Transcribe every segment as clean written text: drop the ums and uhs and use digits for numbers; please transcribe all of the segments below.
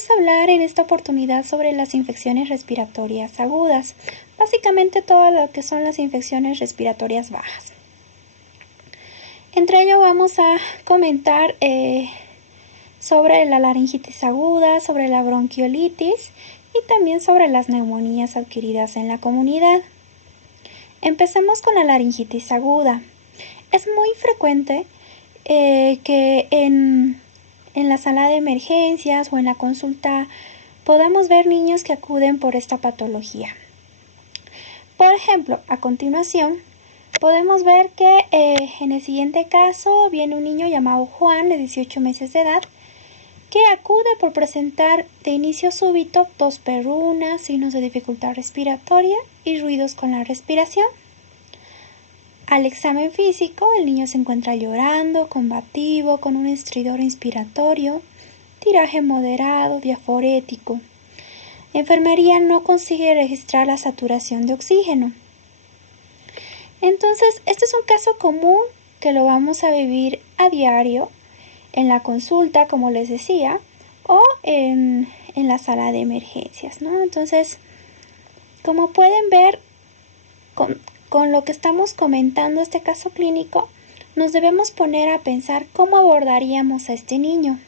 vamos a hablar en esta oportunidad sobre las infecciones respiratorias agudas, básicamente todo lo que son las infecciones respiratorias bajas. Entre ello vamos a comentar sobre la laringitis aguda, sobre la bronquiolitis y también sobre las neumonías adquiridas en la comunidad. Empecemos con la laringitis aguda. Es muy frecuente que en la sala de emergencias o en la consulta podamos ver niños que acuden por esta patología. Por ejemplo, a continuación podemos ver que en el siguiente caso viene un niño llamado Juan, de 18 meses de edad, que acude por presentar de inicio súbito tos perruna, signos de dificultad respiratoria y ruidos con la respiración. Al examen físico, el niño se encuentra llorando, combativo, con un estridor inspiratorio, tiraje moderado, diaforético. Enfermería no consigue registrar la saturación de oxígeno. Entonces, este es un caso común que lo vamos a vivir a diario en la consulta, como les decía, o en la sala de emergencias, ¿no? Entonces, como pueden ver, con lo que estamos comentando este caso clínico, nos debemos poner a pensar cómo abordaríamos a este niño.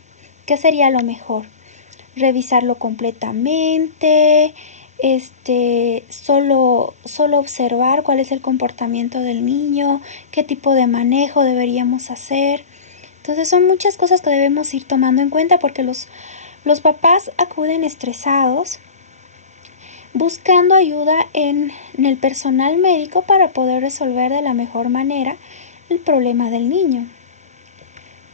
¿Qué sería lo mejor? Revisarlo completamente, solo observar cuál es el comportamiento del niño, qué tipo de manejo deberíamos hacer. Entonces son muchas cosas que debemos ir tomando en cuenta porque los papás acuden estresados buscando ayuda en el personal médico para poder resolver de la mejor manera el problema del niño.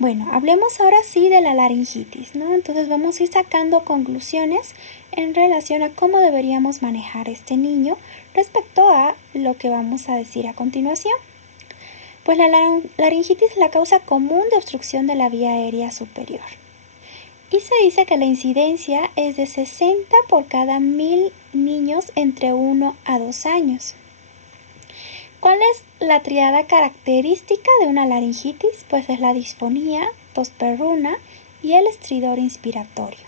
Bueno, hablemos ahora sí de la laringitis, ¿no? Entonces vamos a ir sacando conclusiones en relación a cómo deberíamos manejar este niño respecto a lo que vamos a decir a continuación. Pues la laringitis es la causa común de obstrucción de la vía aérea superior. Y se dice que la incidencia es de 60 por cada 1000 niños entre 1 a 2 años. ¿Cuál es la triada característica de una laringitis? Pues es la disfonía, tos perruna y el estridor inspiratorio.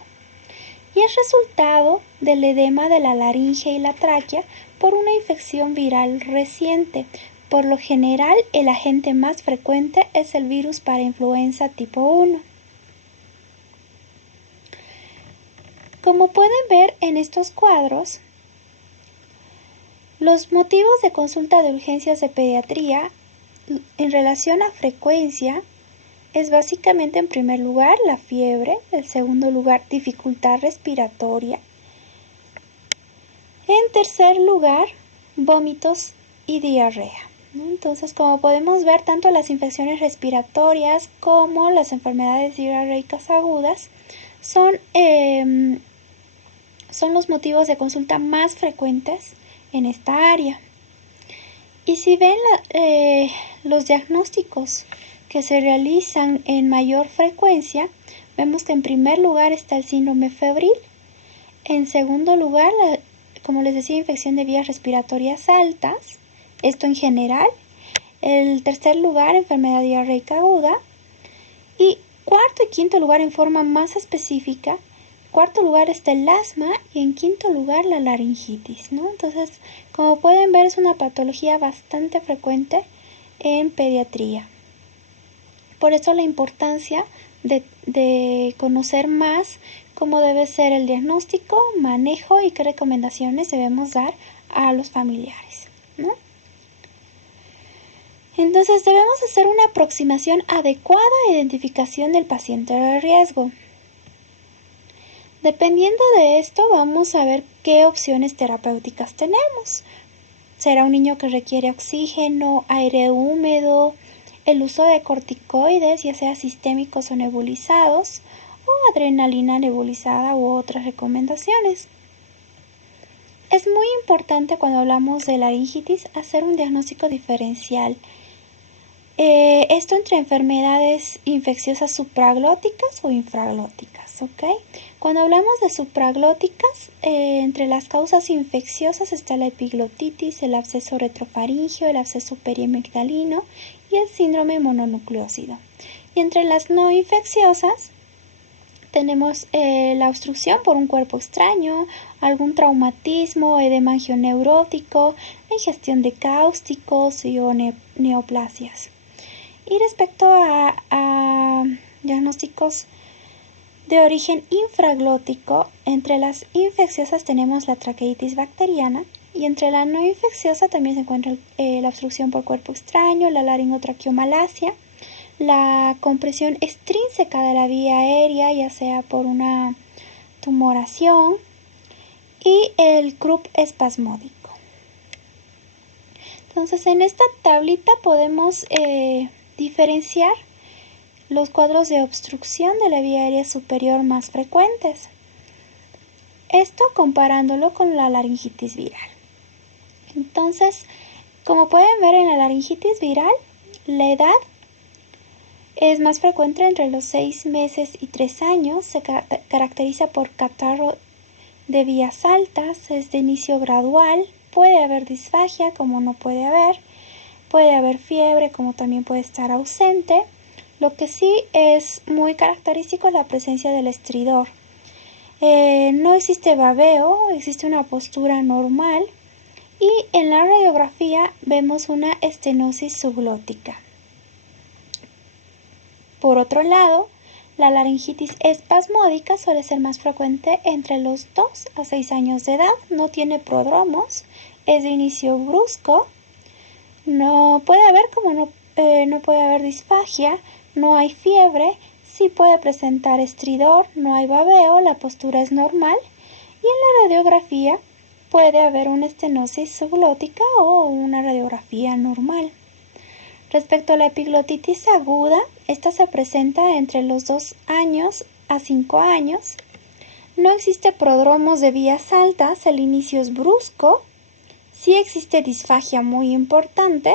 Y es resultado del edema de la laringe y la tráquea por una infección viral reciente. Por lo general, el agente más frecuente es el virus para influenza tipo 1. Como pueden ver en estos cuadros, los motivos de consulta de urgencias de pediatría en relación a frecuencia es básicamente, en primer lugar, la fiebre, en segundo lugar, dificultad respiratoria, en tercer lugar, vómitos y diarrea. Entonces, como podemos ver, tanto las infecciones respiratorias como las enfermedades diarreicas agudas son los motivos de consulta más frecuentes en esta área. Y si ven los diagnósticos que se realizan en mayor frecuencia, vemos que en primer lugar está el síndrome febril, en segundo lugar, como les decía, infección de vías respiratorias altas, esto en general, en tercer lugar, enfermedad diarreica aguda, y cuarto y quinto lugar, en forma más específica, cuarto lugar está el asma y en quinto lugar la laringitis, ¿no? Entonces, como pueden ver, es una patología bastante frecuente en pediatría. Por eso la importancia de conocer más cómo debe ser el diagnóstico, manejo y qué recomendaciones debemos dar a los familiares, ¿no? Entonces debemos hacer una aproximación adecuada a identificación del paciente de riesgo. Dependiendo de esto, vamos a ver qué opciones terapéuticas tenemos. ¿Será un niño que requiere oxígeno, aire húmedo, el uso de corticoides, ya sea sistémicos o nebulizados, o adrenalina nebulizada u otras recomendaciones? Es muy importante cuando hablamos de laringitis hacer un diagnóstico diferencial. Esto entre enfermedades infecciosas supraglóticas o infraglóticas, ¿ok? Cuando hablamos de supraglóticas, entre las causas infecciosas está la epiglotitis, el absceso retrofaríngeo, el absceso periamigdalino y el síndrome mononucleósido. Y entre las no infecciosas tenemos la obstrucción por un cuerpo extraño, algún traumatismo, edema angioneurótico, la ingestión de cáusticos y o neoplasias. Y respecto a diagnósticos de origen infraglótico, entre las infecciosas tenemos la traqueitis bacteriana y entre la no infecciosa también se encuentra la obstrucción por cuerpo extraño, la laringotraqueomalacia, la compresión extrínseca de la vía aérea, ya sea por una tumoración, y el croup espasmódico. Entonces, en esta tablita podemos diferenciar los cuadros de obstrucción de la vía aérea superior más frecuentes. Esto comparándolo con la laringitis viral. Entonces, como pueden ver en la laringitis viral, la edad es más frecuente entre los 6 meses y 3 años, se caracteriza por catarro de vías altas, es de inicio gradual, puede haber disfagia como no puede haber fiebre como también puede estar ausente. Lo que sí es muy característico es la presencia del estridor. No existe babeo, existe una postura normal y en la radiografía vemos una estenosis subglótica. Por otro lado, la laringitis espasmódica suele ser más frecuente entre los 2 a 6 años de edad, no tiene prodromos, es de inicio brusco, no puede haber no puede haber disfagia, no hay fiebre, sí puede presentar estridor, no hay babeo, la postura es normal y en la radiografía puede haber una estenosis subglótica o una radiografía normal. Respecto a la epiglotitis aguda, esta se presenta entre los 2 años a 5 años. No existe prodromos de vías altas, el inicio es brusco. Sí existe disfagia muy importante.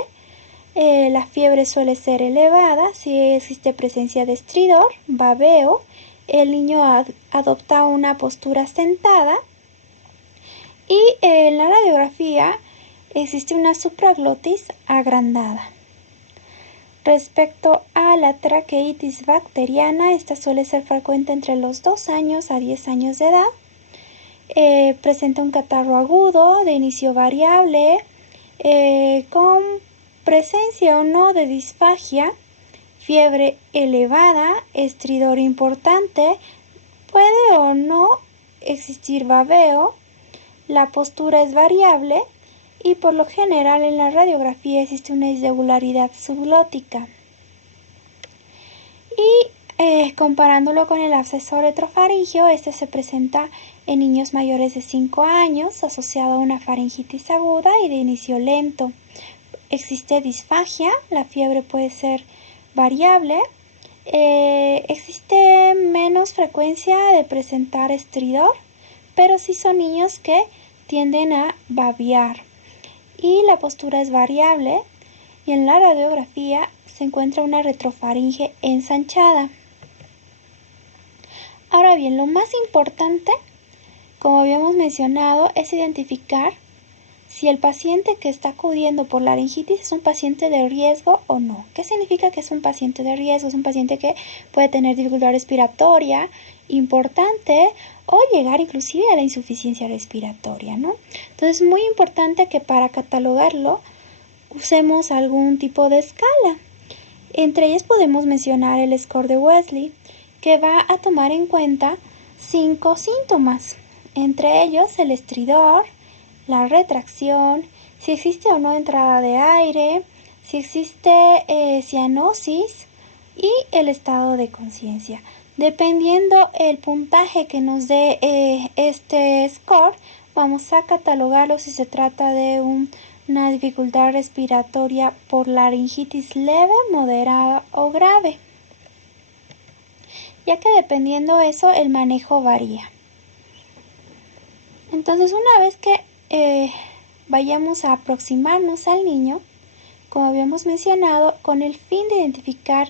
La fiebre suele ser elevada, sí existe presencia de estridor, babeo. El niño adopta una postura sentada. Y en la radiografía existe una supraglotis agrandada. Respecto a la traqueitis bacteriana, esta suele ser frecuente entre los 2 años a 10 años de edad. Presenta un catarro agudo de inicio variable, con presencia o no de disfagia, fiebre elevada, estridor importante, puede o no existir babeo, la postura es variable y por lo general en la radiografía existe una irregularidad subglótica. Y comparándolo con el absceso retrofaringeo, este se presenta en niños mayores de 5 años asociado a una faringitis aguda y de inicio lento. Existe disfagia, la fiebre puede ser variable, existe menos frecuencia de presentar estridor, pero sí son niños que tienden a babear. Y la postura es variable y en la radiografía se encuentra una retrofaringe ensanchada. Ahora bien, lo más importante, como habíamos mencionado, es identificar si el paciente que está acudiendo por laringitis es un paciente de riesgo o no. ¿Qué significa que es un paciente de riesgo? Es un paciente que puede tener dificultad respiratoria importante o llegar inclusive a la insuficiencia respiratoria, ¿no? Entonces es muy importante que para catalogarlo usemos algún tipo de escala. Entre ellas podemos mencionar el score de Wesley, que va a tomar en cuenta 5 síntomas, entre ellos el estridor, la retracción, si existe o no entrada de aire, si existe cianosis y el estado de conciencia. Dependiendo el puntaje que nos dé este score, vamos a catalogarlo si se trata de una dificultad respiratoria por laringitis leve, moderada o grave, ya que dependiendo eso el manejo varía. Entonces, una vez que vayamos a aproximarnos al niño, como habíamos mencionado, con el fin de identificar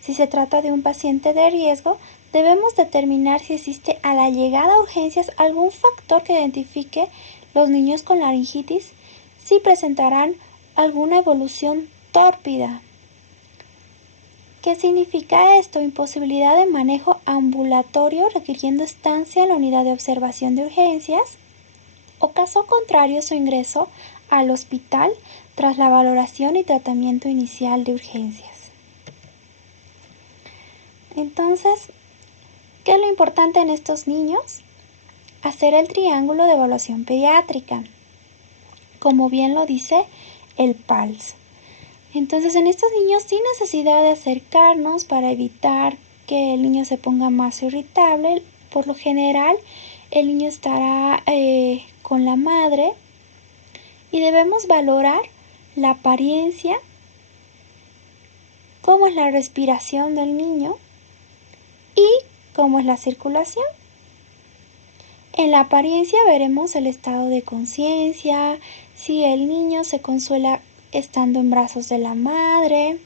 si se trata de un paciente de riesgo, debemos determinar si existe a la llegada a urgencias algún factor que identifique los niños con laringitis, si presentarán alguna evolución tórpida. ¿Qué significa esto? Imposibilidad de manejo ambulatorio requiriendo estancia en la unidad de observación de urgencias o caso contrario su ingreso al hospital tras la valoración y tratamiento inicial de urgencias. Entonces, ¿qué es lo importante en estos niños? Hacer el triángulo de evaluación pediátrica, como bien lo dice el PALS. Entonces, en estos niños sin necesidad de acercarnos para evitar que el niño se ponga más irritable, por lo general el niño estará con la madre y debemos valorar la apariencia, cómo es la respiración del niño y cómo es la circulación. En la apariencia veremos el estado de conciencia, si el niño se consuela estando en brazos de la madre.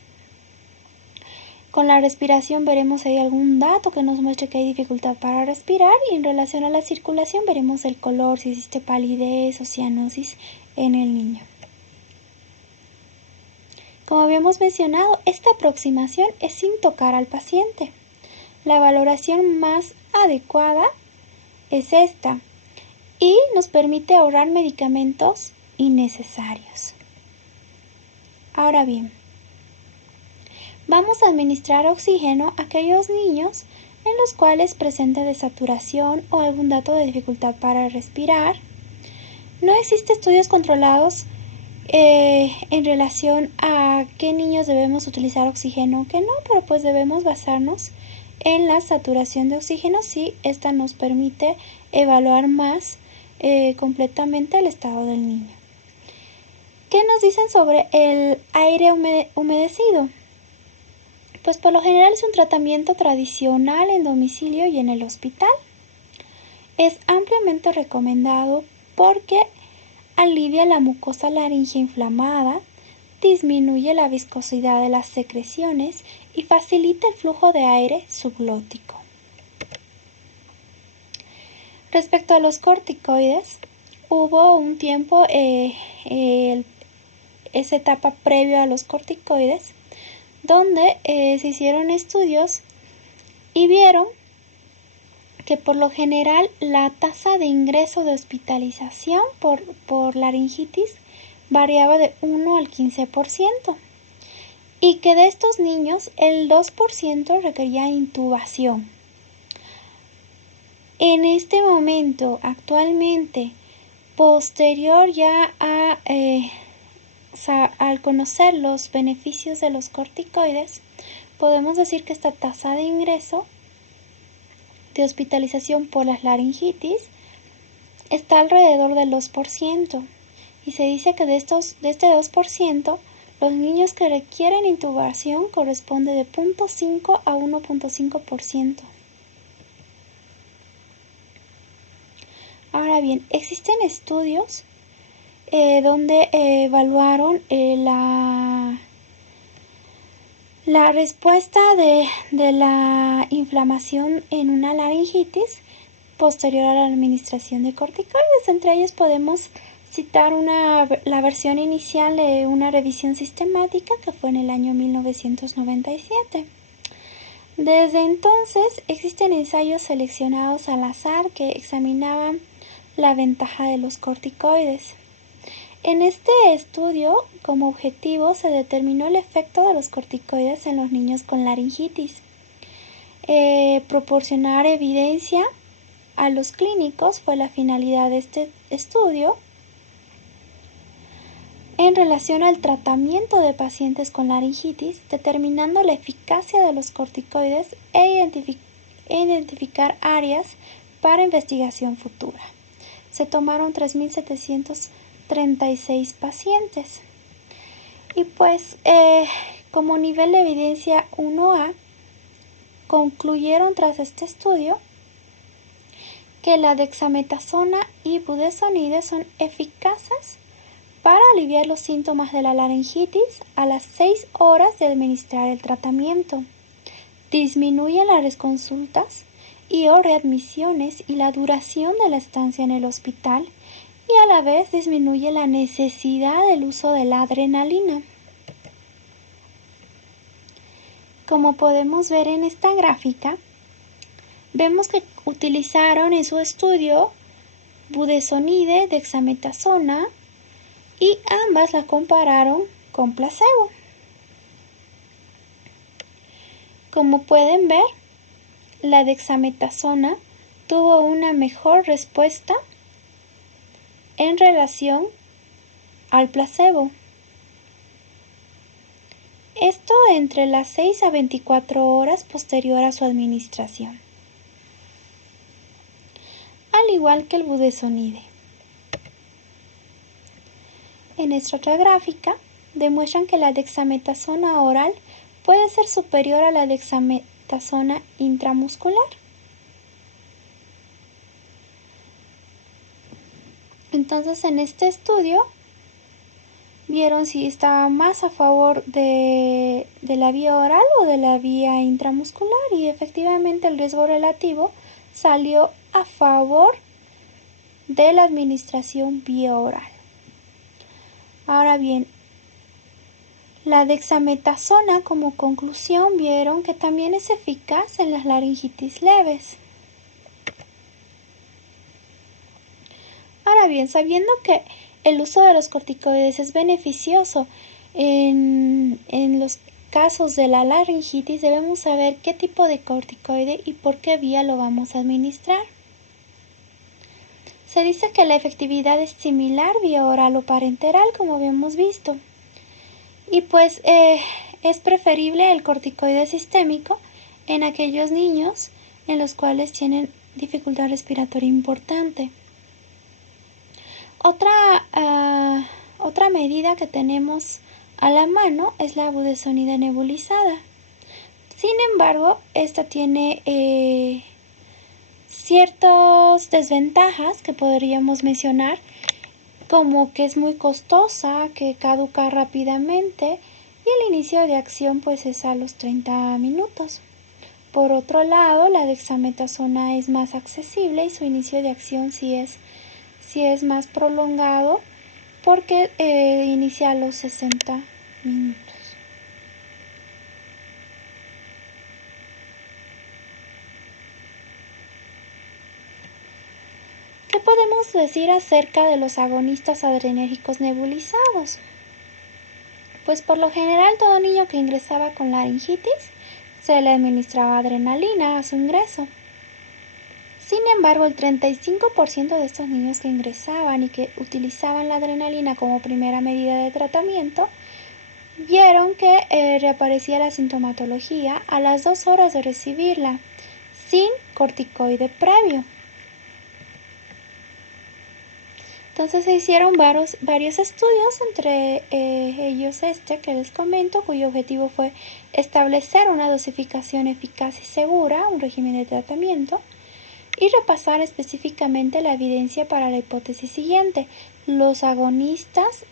Con la respiración veremos si hay algún dato que nos muestre que hay dificultad para respirar y en relación a la circulación veremos el color, si existe palidez o cianosis en el niño. Como habíamos mencionado, esta aproximación es sin tocar al paciente. La valoración más adecuada es esta y nos permite ahorrar medicamentos innecesarios. Ahora bien, vamos a administrar oxígeno a aquellos niños en los cuales presente desaturación o algún dato de dificultad para respirar. No existen estudios controlados en relación a qué niños debemos utilizar oxígeno o qué no, pero pues debemos basarnos en la saturación de oxígeno si esta nos permite evaluar más completamente el estado del niño. ¿Qué nos dicen sobre el aire humedecido? Pues por lo general es un tratamiento tradicional en domicilio y en el hospital. Es ampliamente recomendado porque alivia la mucosa laríngea inflamada, disminuye la viscosidad de las secreciones y facilita el flujo de aire subglótico. Respecto a los corticoides, hubo un tiempo, esa etapa previo a los corticoides, donde se hicieron estudios y vieron que por lo general la tasa de ingreso de hospitalización por laringitis variaba de 1 al 15% y que de estos niños el 2% requería intubación. En este momento, actualmente, posterior ya al conocer los beneficios de los corticoides, podemos decir que esta tasa de ingreso de hospitalización por las laringitis está alrededor del 2%. Y se dice que de este 2%, los niños que requieren intubación corresponde de 0.5 a 1.5%. Ahora bien, existen estudios donde evaluaron la respuesta de la inflamación en una laringitis posterior a la administración de corticoides. Entre ellos podemos citar la versión inicial de una revisión sistemática que fue en el año 1997. Desde entonces existen ensayos seleccionados al azar que examinaban la ventaja de los corticoides. En este estudio, como objetivo, se determinó el efecto de los corticoides en los niños con laringitis. Proporcionar evidencia a los clínicos fue la finalidad de este estudio en relación al tratamiento de pacientes con laringitis, determinando la eficacia de los corticoides e identificar áreas para investigación futura. Se tomaron 3.736 pacientes y pues como nivel de evidencia 1A concluyeron tras este estudio que la dexametasona y budesonide son eficaces para aliviar los síntomas de la laringitis a las 6 horas de administrar el tratamiento. Disminuyen las reconsultas y o readmisiones y la duración de la estancia en el hospital y a la vez disminuye la necesidad del uso de la adrenalina. Como podemos ver en esta gráfica, vemos que utilizaron en su estudio budesonide, dexametasona, y ambas la compararon con placebo. Como pueden ver, la dexametasona tuvo una mejor respuesta en relación al placebo. Esto entre las 6 a 24 horas posterior a su administración, al igual que el budesonide. En esta otra gráfica demuestran que la dexametasona oral puede ser superior a la dexametasona intramuscular. Entonces, en este estudio vieron si estaba más a favor de la vía oral o de la vía intramuscular, y efectivamente el riesgo relativo salió a favor de la administración vía oral. Ahora bien, la dexametasona, como conclusión, vieron que también es eficaz en las laringitis leves. Ahora bien, sabiendo que el uso de los corticoides es beneficioso en los casos de la laringitis, debemos saber qué tipo de corticoide y por qué vía lo vamos a administrar. Se dice que la efectividad es similar vía oral o parenteral, como habíamos visto. Y pues es preferible el corticoide sistémico en aquellos niños en los cuales tienen dificultad respiratoria importante. Otra medida que tenemos a la mano es la budesonida nebulizada. Sin embargo, esta tiene ciertas desventajas que podríamos mencionar, como que es muy costosa, que caduca rápidamente y el inicio de acción pues es a los 30 minutos. Por otro lado, la dexametasona es más accesible y su inicio de acción sí es más prolongado, porque inicia a los 60 minutos. ¿Qué podemos decir acerca de los agonistas adrenérgicos nebulizados? Pues por lo general todo niño que ingresaba con laringitis se le administraba adrenalina a su ingreso. Sin embargo, el 35% de estos niños que ingresaban y que utilizaban la adrenalina como primera medida de tratamiento, vieron que reaparecía la sintomatología a las 2 horas de recibirla, sin corticoide previo. Entonces se hicieron varios estudios, entre ellos este que les comento, cuyo objetivo fue establecer una dosificación eficaz y segura, un régimen de tratamiento, y repasar específicamente la evidencia para la hipótesis siguiente: los agonistas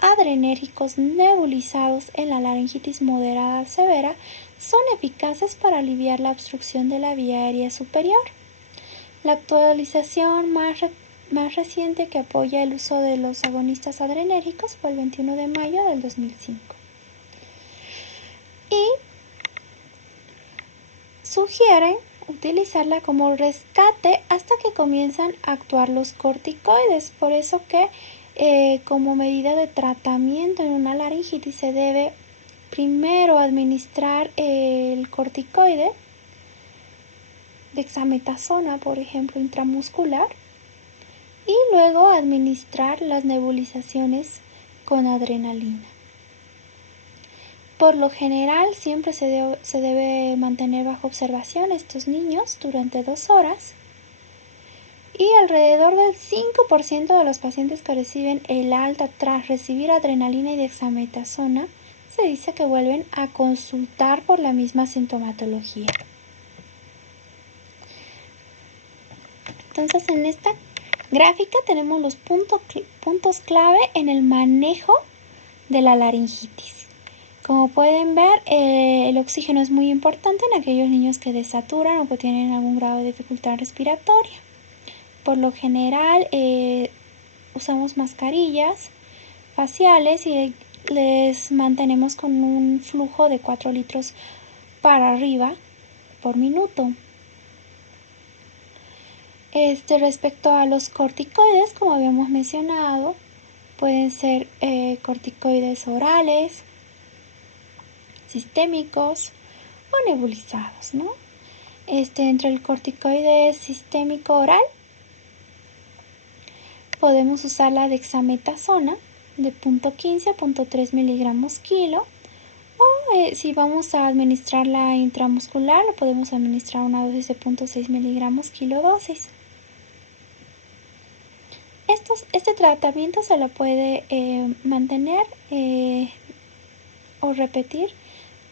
adrenérgicos nebulizados en la laringitis moderada severa son eficaces para aliviar la obstrucción de la vía aérea superior. La actualización más reciente que apoya el uso de los agonistas adrenérgicos fue el 21 de mayo del 2005. Y sugieren utilizarla como rescate hasta que comienzan a actuar los corticoides. Por eso que como medida de tratamiento en una laringitis se debe primero administrar el corticoide, dexametasona, por ejemplo, intramuscular, y luego administrar las nebulizaciones con adrenalina. Por lo general, siempre se debe mantener bajo observación a estos niños durante 2 horas, y alrededor del 5% de los pacientes que reciben el alta tras recibir adrenalina y dexametasona se dice que vuelven a consultar por la misma sintomatología. Entonces, en esta gráfica tenemos los puntos clave en el manejo de la laringitis. Como pueden ver, el oxígeno es muy importante en aquellos niños que desaturan o que tienen algún grado de dificultad respiratoria. Por lo general, usamos mascarillas faciales y les mantenemos con un flujo de 4 litros para arriba por minuto. Respecto a los corticoides, como habíamos mencionado, pueden ser corticoides orales, sistémicos o nebulizados, ¿no? Entre el corticoide sistémico oral podemos usar la dexametasona de 0.15 a 0.3 miligramos kilo, o si vamos a administrarla intramuscular, lo podemos administrar una dosis de 0.6 miligramos kilo dosis. Este tratamiento se lo puede mantener o repetir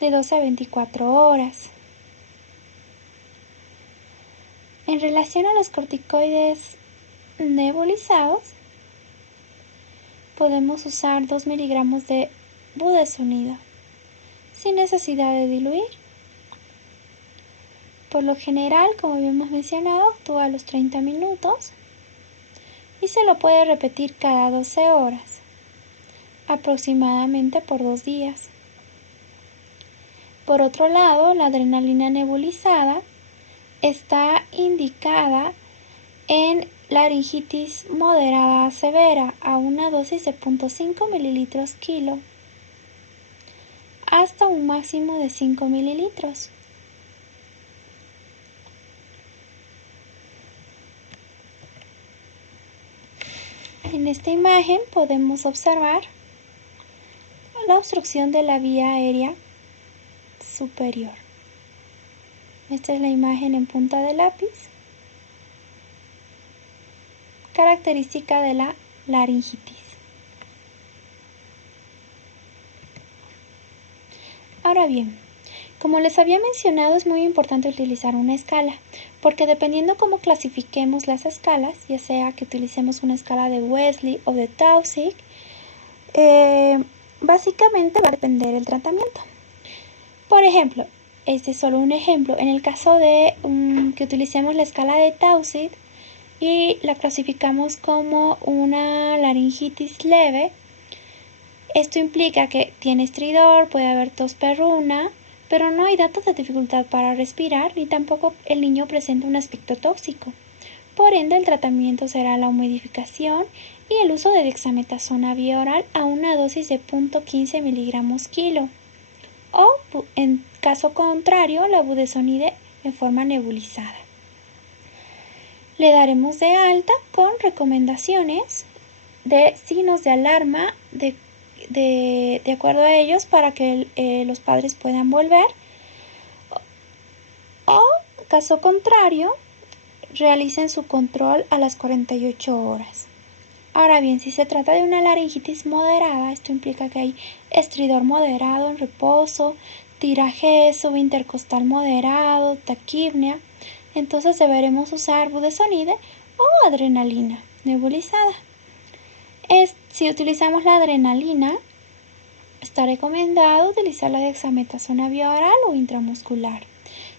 de 12 a 24 horas. En relación a los corticoides nebulizados, podemos usar 2 miligramos de budesonida sin necesidad de diluir. Por lo general, como habíamos mencionado, actúa a los 30 minutos y se lo puede repetir cada 12 horas, aproximadamente por 2 días. Por otro lado, la adrenalina nebulizada está indicada en laringitis moderada severa a una dosis de 0.5 mililitros kilo hasta un máximo de 5 mililitros. En esta imagen podemos observar la obstrucción de la vía aérea superior. Esta es la imagen en punta de lápiz, característica de la laringitis. Ahora bien, como les había mencionado, es muy importante utilizar una escala, porque dependiendo cómo clasifiquemos las escalas, ya sea que utilicemos una escala de Wesley o de Taussig, básicamente va a depender el tratamiento. Por ejemplo, este es solo un ejemplo. En el caso de que utilicemos la escala de Taussig y la clasificamos como una laringitis leve, esto implica que tiene estridor, puede haber tos perruna, pero no hay datos de dificultad para respirar ni tampoco el niño presenta un aspecto tóxico. Por ende, el tratamiento será la humidificación y el uso de dexametasona vía oral a una dosis de 0.15 miligramos kilo. O, en caso contrario, la budesonide en forma nebulizada. Le daremos de alta con recomendaciones de signos de alarma de acuerdo a ellos para que los padres puedan volver. O, caso contrario, realicen su control a las 48 horas. Ahora bien, si se trata de una laringitis moderada, esto implica que hay estridor moderado en reposo, tiraje subintercostal moderado, taquipnea, entonces deberemos usar budesonide o adrenalina nebulizada. Si utilizamos la adrenalina, está recomendado utilizar la dexametasona vía oral o intramuscular.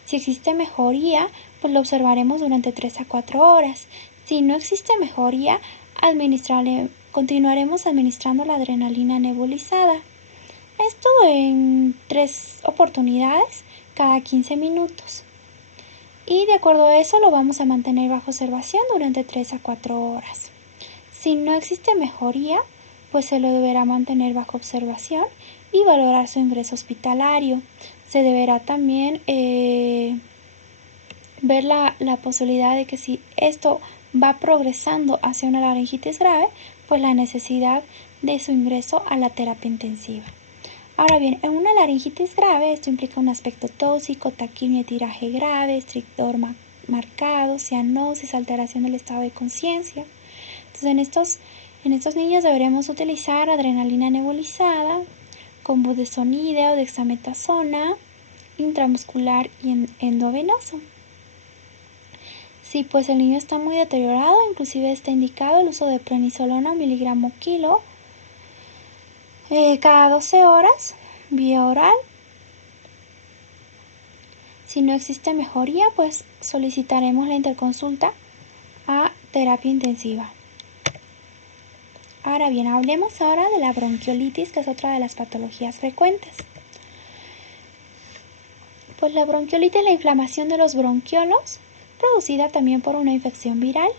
Si existe mejoría, pues lo observaremos durante 3 a 4 horas. Si no existe mejoría, continuaremos administrando la adrenalina nebulizada. Esto en 3 oportunidades cada 15 minutos. Y de acuerdo a eso lo vamos a mantener bajo observación durante 3 a 4 horas. Si no existe mejoría, pues se lo deberá mantener bajo observación y valorar su ingreso hospitalario. Se deberá también ver la posibilidad de que si esto va progresando hacia una laringitis grave, pues la necesidad de su ingreso a la terapia intensiva. Ahora bien, en una laringitis grave, esto implica un aspecto tóxico, taquipnea y tiraje grave, estridor marcado, cianosis, alteración del estado de conciencia. Entonces, en estos niños deberemos utilizar adrenalina nebulizada con budesonide o dexametasona intramuscular y endovenoso. Si pues el niño está muy deteriorado, inclusive está indicado el uso de prednisolona 1 miligramo kilo cada 12 horas vía oral. Si no existe mejoría, pues solicitaremos la interconsulta a terapia intensiva. Ahora bien, hablemos ahora de la bronquiolitis, que es otra de las patologías frecuentes. Pues la bronquiolitis es la inflamación de los bronquiolos, producida también por una infección viral.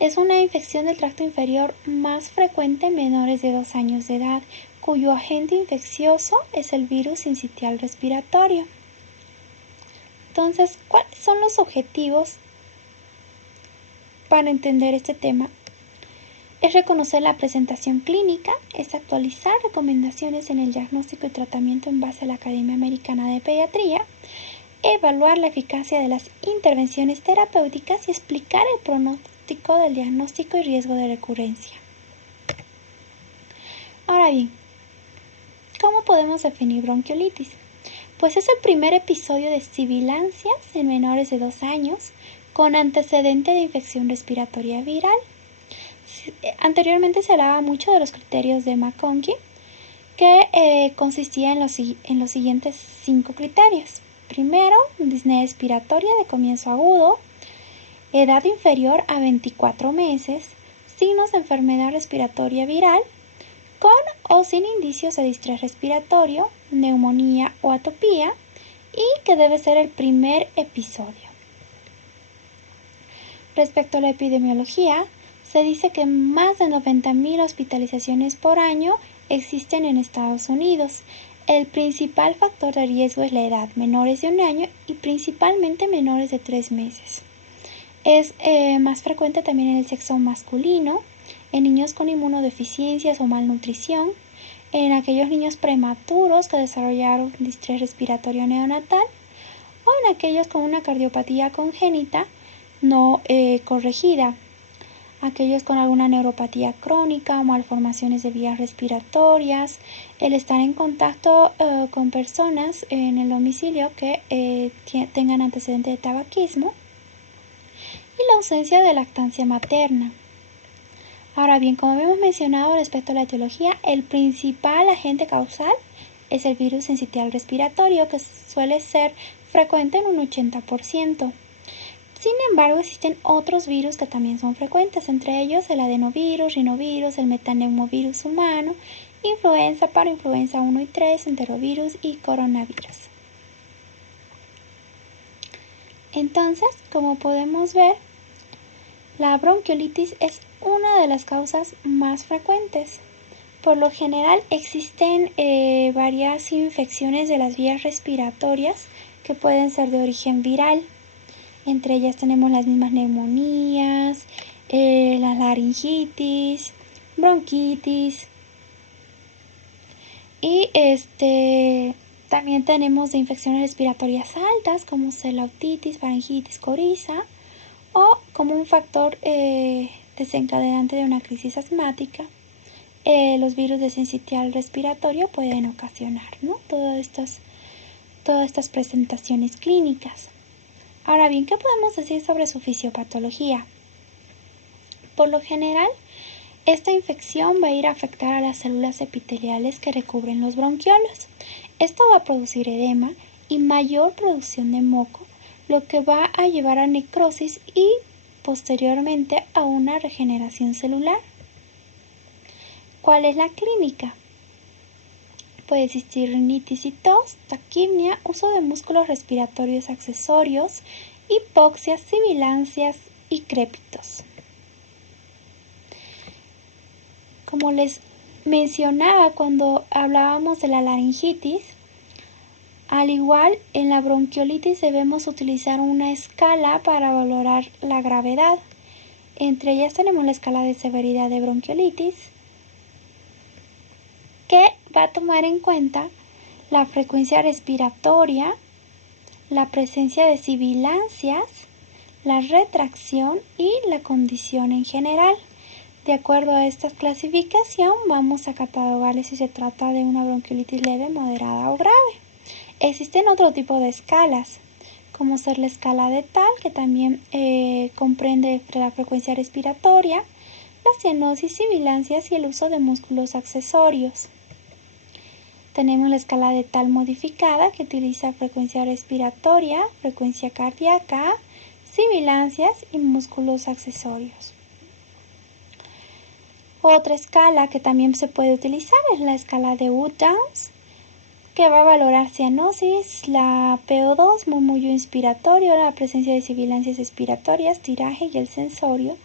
Es una infección del tracto inferior más frecuente en menores de 2 años de edad, cuyo agente infeccioso es el virus sincitial respiratorio. Entonces, ¿cuáles son los objetivos para entender este tema? Es reconocer la presentación clínica, es actualizar recomendaciones en el diagnóstico y tratamiento en base a la Academia Americana de Pediatría, evaluar la eficacia de las intervenciones terapéuticas y explicar el pronóstico del diagnóstico y riesgo de recurrencia. Ahora bien, ¿cómo podemos definir bronquiolitis? Pues es el primer episodio de sibilancias en menores de 2 años con antecedente de infección respiratoria viral. Anteriormente se hablaba mucho de los criterios de McConkie, que consistía en los siguientes 5 criterios. Primero, disnea expiratoria de comienzo agudo, edad inferior a 24 meses, signos de enfermedad respiratoria viral, con o sin indicios de distrés respiratorio, neumonía o atopía, y que debe ser el primer episodio. Respecto a la epidemiología, se dice que más de 90,000 hospitalizaciones por año existen en Estados Unidos. El principal factor de riesgo es la edad, menores de 1 año y principalmente menores de 3 meses. Es más frecuente también en el sexo masculino, en niños con inmunodeficiencias o malnutrición, en aquellos niños prematuros que desarrollaron distrés respiratorio neonatal o en aquellos con una cardiopatía congénita no corregida, aquellos con alguna neuropatía crónica o malformaciones de vías respiratorias, el estar en contacto con personas en el domicilio que tengan antecedente de tabaquismo y la ausencia de lactancia materna. Ahora bien, como habíamos mencionado respecto a la etiología, el principal agente causal es el virus sincitial respiratorio, que suele ser frecuente en un 80%. Sin embargo, existen otros virus que también son frecuentes, entre ellos el adenovirus, rinovirus, el metaneumovirus humano, influenza, parainfluenza 1 y 3, enterovirus y coronavirus. Entonces, como podemos ver, la bronquiolitis es una de las causas más frecuentes. Por lo general existen varias infecciones de las vías respiratorias que pueden ser de origen viral. Entre ellas tenemos las mismas neumonías, la laringitis, bronquitis y también tenemos de infecciones respiratorias altas como celotitis, faringitis, coriza o como un factor desencadenante de una crisis asmática. Los virus de sincitial respiratorio pueden ocasionar, ¿no? todas estas presentaciones clínicas. Ahora bien, ¿qué podemos decir sobre su fisiopatología? Por lo general, esta infección va a ir a afectar a las células epiteliales que recubren los bronquiolos. Esto va a producir edema y mayor producción de moco, lo que va a llevar a necrosis y posteriormente a una regeneración celular. ¿Cuál es la clínica? Puede existir rinitis y tos, taquipnia, uso de músculos respiratorios accesorios, hipoxias, sibilancias y crépitos. Como les mencionaba cuando hablábamos de la laringitis, al igual en la bronquiolitis debemos utilizar una escala para valorar la gravedad. Entre ellas tenemos la escala de severidad de bronquiolitis, que va a tomar en cuenta la frecuencia respiratoria, la presencia de sibilancias, la retracción y la condición en general. De acuerdo a esta clasificación, vamos a catalogarle si se trata de una bronquiolitis leve, moderada o grave. Existen otro tipo de escalas, como ser la escala de Tal, que también comprende la frecuencia respiratoria, la cianosis, sibilancias y el uso de músculos accesorios. Tenemos la escala de Tal modificada, que utiliza frecuencia respiratoria, frecuencia cardíaca, sibilancias y músculos accesorios. Otra escala que también se puede utilizar es la escala de Wood-Downs, que va a valorar cianosis, la PO2, murmullo inspiratorio, la presencia de sibilancias expiratorias, tiraje y el sensorio.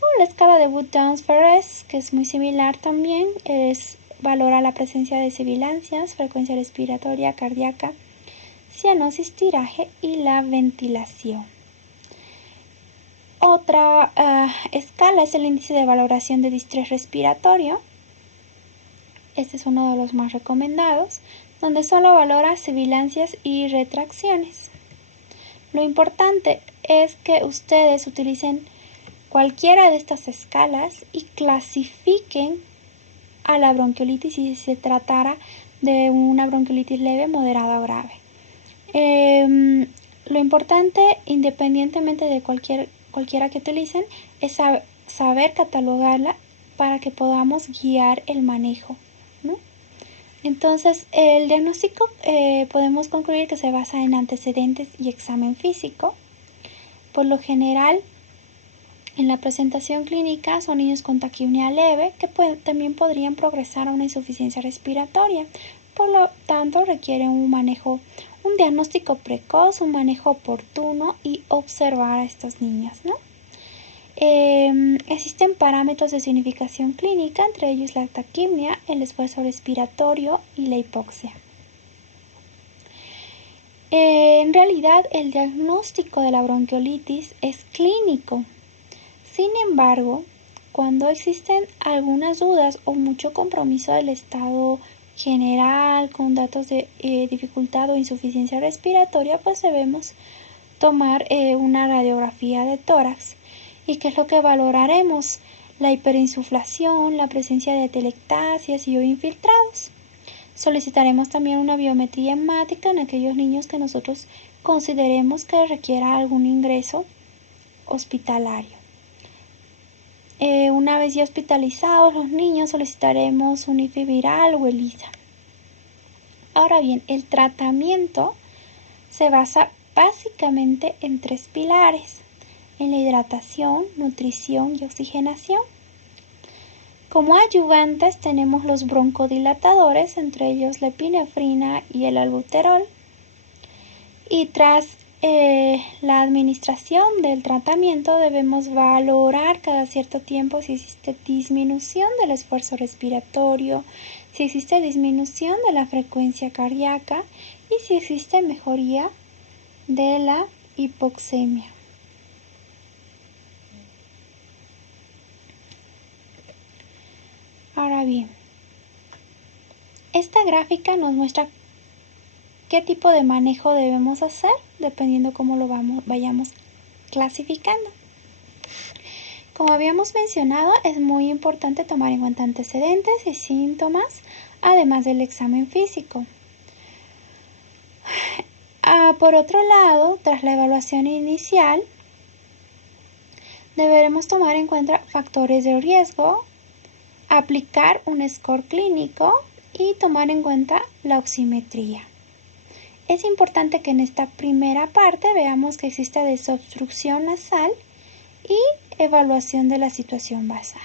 O la escala de Wood-Downs-Ferrez, que es muy similar también, valora la presencia de sibilancias, frecuencia respiratoria, cardíaca, cianosis, tiraje y la ventilación. Otra escala es el índice de valoración de distrés respiratorio. Este es uno de los más recomendados, donde solo valora sibilancias y retracciones. Lo importante es que ustedes utilicen cualquiera de estas escalas y clasifiquen a la bronquiolitis si se tratara de una bronquiolitis leve, moderada o grave. Lo importante, independientemente de cualquiera que utilicen, es saber catalogarla para que podamos guiar el manejo, ¿no? Entonces, el diagnóstico podemos concluir que se basa en antecedentes y examen físico. Por lo general, en la presentación clínica son niños con taquipnea leve que también podrían progresar a una insuficiencia respiratoria. Por lo tanto, requieren un diagnóstico precoz, un manejo oportuno y observar a estos niños, ¿no? Existen parámetros de significación clínica, entre ellos la taquipnea, el esfuerzo respiratorio y la hipoxia. En realidad, el diagnóstico de la bronquiolitis es clínico. Sin embargo, cuando existen algunas dudas o mucho compromiso del estado general con datos de dificultad o insuficiencia respiratoria, pues debemos tomar una radiografía de tórax. ¿Y qué es lo que valoraremos? La hiperinsuflación, la presencia de atelectasias y o infiltrados. Solicitaremos también una biometría hemática en aquellos niños que nosotros consideremos que requiera algún ingreso hospitalario. Una vez ya hospitalizados los niños, solicitaremos un IFI viral o ELISA. Ahora bien, el tratamiento se basa básicamente en 3 pilares: en la hidratación, nutrición y oxigenación. Como ayudantes tenemos los broncodilatadores, entre ellos la epinefrina y el albuterol. Y tras la administración del tratamiento debemos valorar cada cierto tiempo si existe disminución del esfuerzo respiratorio, si existe disminución de la frecuencia cardíaca y si existe mejoría de la hipoxemia. Ahora bien, esta gráfica nos muestra qué tipo de manejo debemos hacer dependiendo cómo lo vayamos clasificando. Como habíamos mencionado, es muy importante tomar en cuenta antecedentes y síntomas, además del examen físico. Por otro lado, tras la evaluación inicial, deberemos tomar en cuenta factores de riesgo, aplicar un score clínico y tomar en cuenta la oximetría. Es importante que en esta primera parte veamos que existe desobstrucción nasal y evaluación de la situación basal.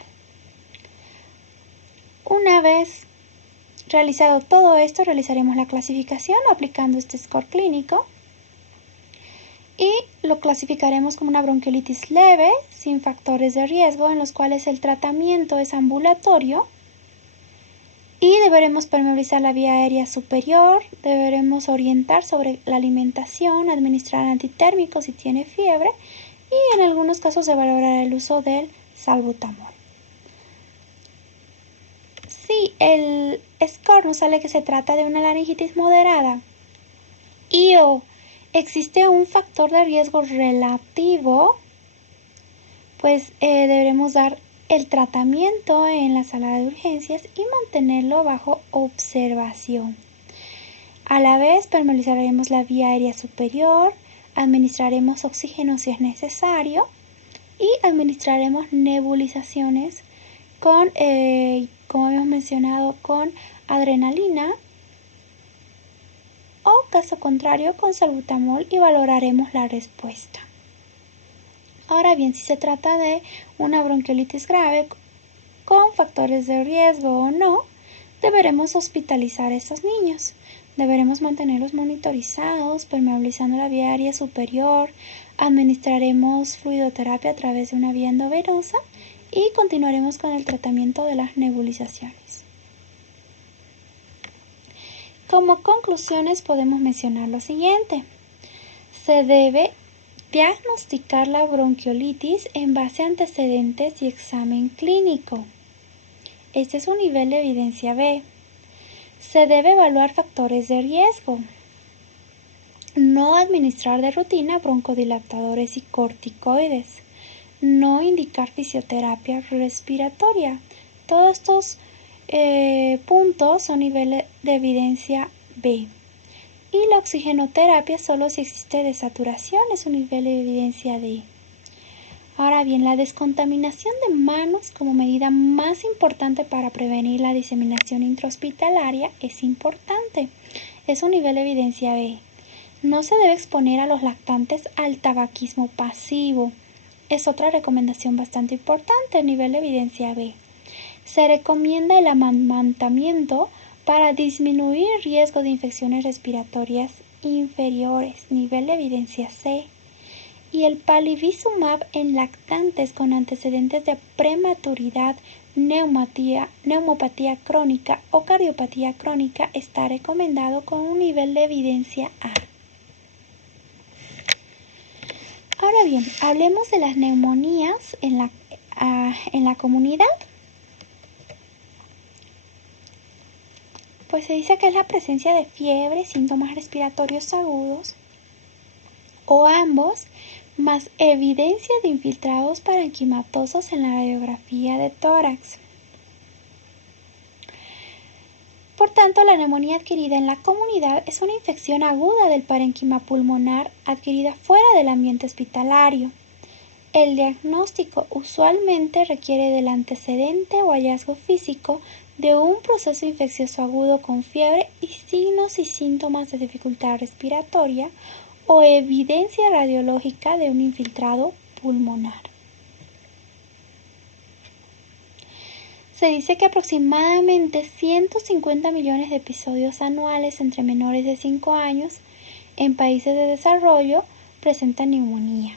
Una vez realizado todo esto, realizaremos la clasificación aplicando este score clínico y lo clasificaremos como una bronquiolitis leve, sin factores de riesgo, en los cuales el tratamiento es ambulatorio. Y deberemos permeabilizar la vía aérea superior, deberemos orientar sobre la alimentación, administrar antitérmicos si tiene fiebre y en algunos casos de valorar el uso del salbutamol. Si el score nos sale que se trata de una laringitis moderada y o existe un factor de riesgo relativo, pues deberemos dar el tratamiento en la sala de urgencias y mantenerlo bajo observación. A la vez, permeabilizaremos la vía aérea superior, administraremos oxígeno si es necesario y administraremos nebulizaciones con, como habíamos mencionado, con adrenalina o, caso contrario, con salbutamol y valoraremos la respuesta. Ahora bien, si se trata de una bronquiolitis grave con factores de riesgo o no, deberemos hospitalizar a estos niños. Deberemos mantenerlos monitorizados, permeabilizando la vía aérea superior, administraremos fluidoterapia a través de una vía endovenosa y continuaremos con el tratamiento de las nebulizaciones. Como conclusiones podemos mencionar lo siguiente. Se debe diagnosticar la bronquiolitis en base a antecedentes y examen clínico. Este es un nivel de evidencia B. Se debe evaluar factores de riesgo. No administrar de rutina broncodilatadores y corticoides. No indicar fisioterapia respiratoria. Todos estos puntos son niveles de evidencia B. Y la oxigenoterapia solo si existe desaturación es un nivel de evidencia D. Ahora bien, la descontaminación de manos como medida más importante para prevenir la diseminación intrahospitalaria es importante. Es un nivel de evidencia B. No se debe exponer a los lactantes al tabaquismo pasivo. Es otra recomendación bastante importante, nivel de evidencia B. Se recomienda el amamantamiento para disminuir el riesgo de infecciones respiratorias inferiores, nivel de evidencia C. Y el palivizumab en lactantes con antecedentes de prematuridad, neumopatía crónica o cardiopatía crónica está recomendado con un nivel de evidencia A. Ahora bien, hablemos de las neumonías en la comunidad. Pues se dice que es la presencia de fiebre, síntomas respiratorios agudos o ambos, más evidencia de infiltrados parenquimatosos en la radiografía de tórax. Por tanto, la neumonía adquirida en la comunidad es una infección aguda del parénquima pulmonar adquirida fuera del ambiente hospitalario. El diagnóstico usualmente requiere del antecedente o hallazgo físico de un proceso infeccioso agudo con fiebre y signos y síntomas de dificultad respiratoria o evidencia radiológica de un infiltrado pulmonar. Se dice que aproximadamente 150 millones de episodios anuales entre menores de 5 años en países de desarrollo presentan neumonía,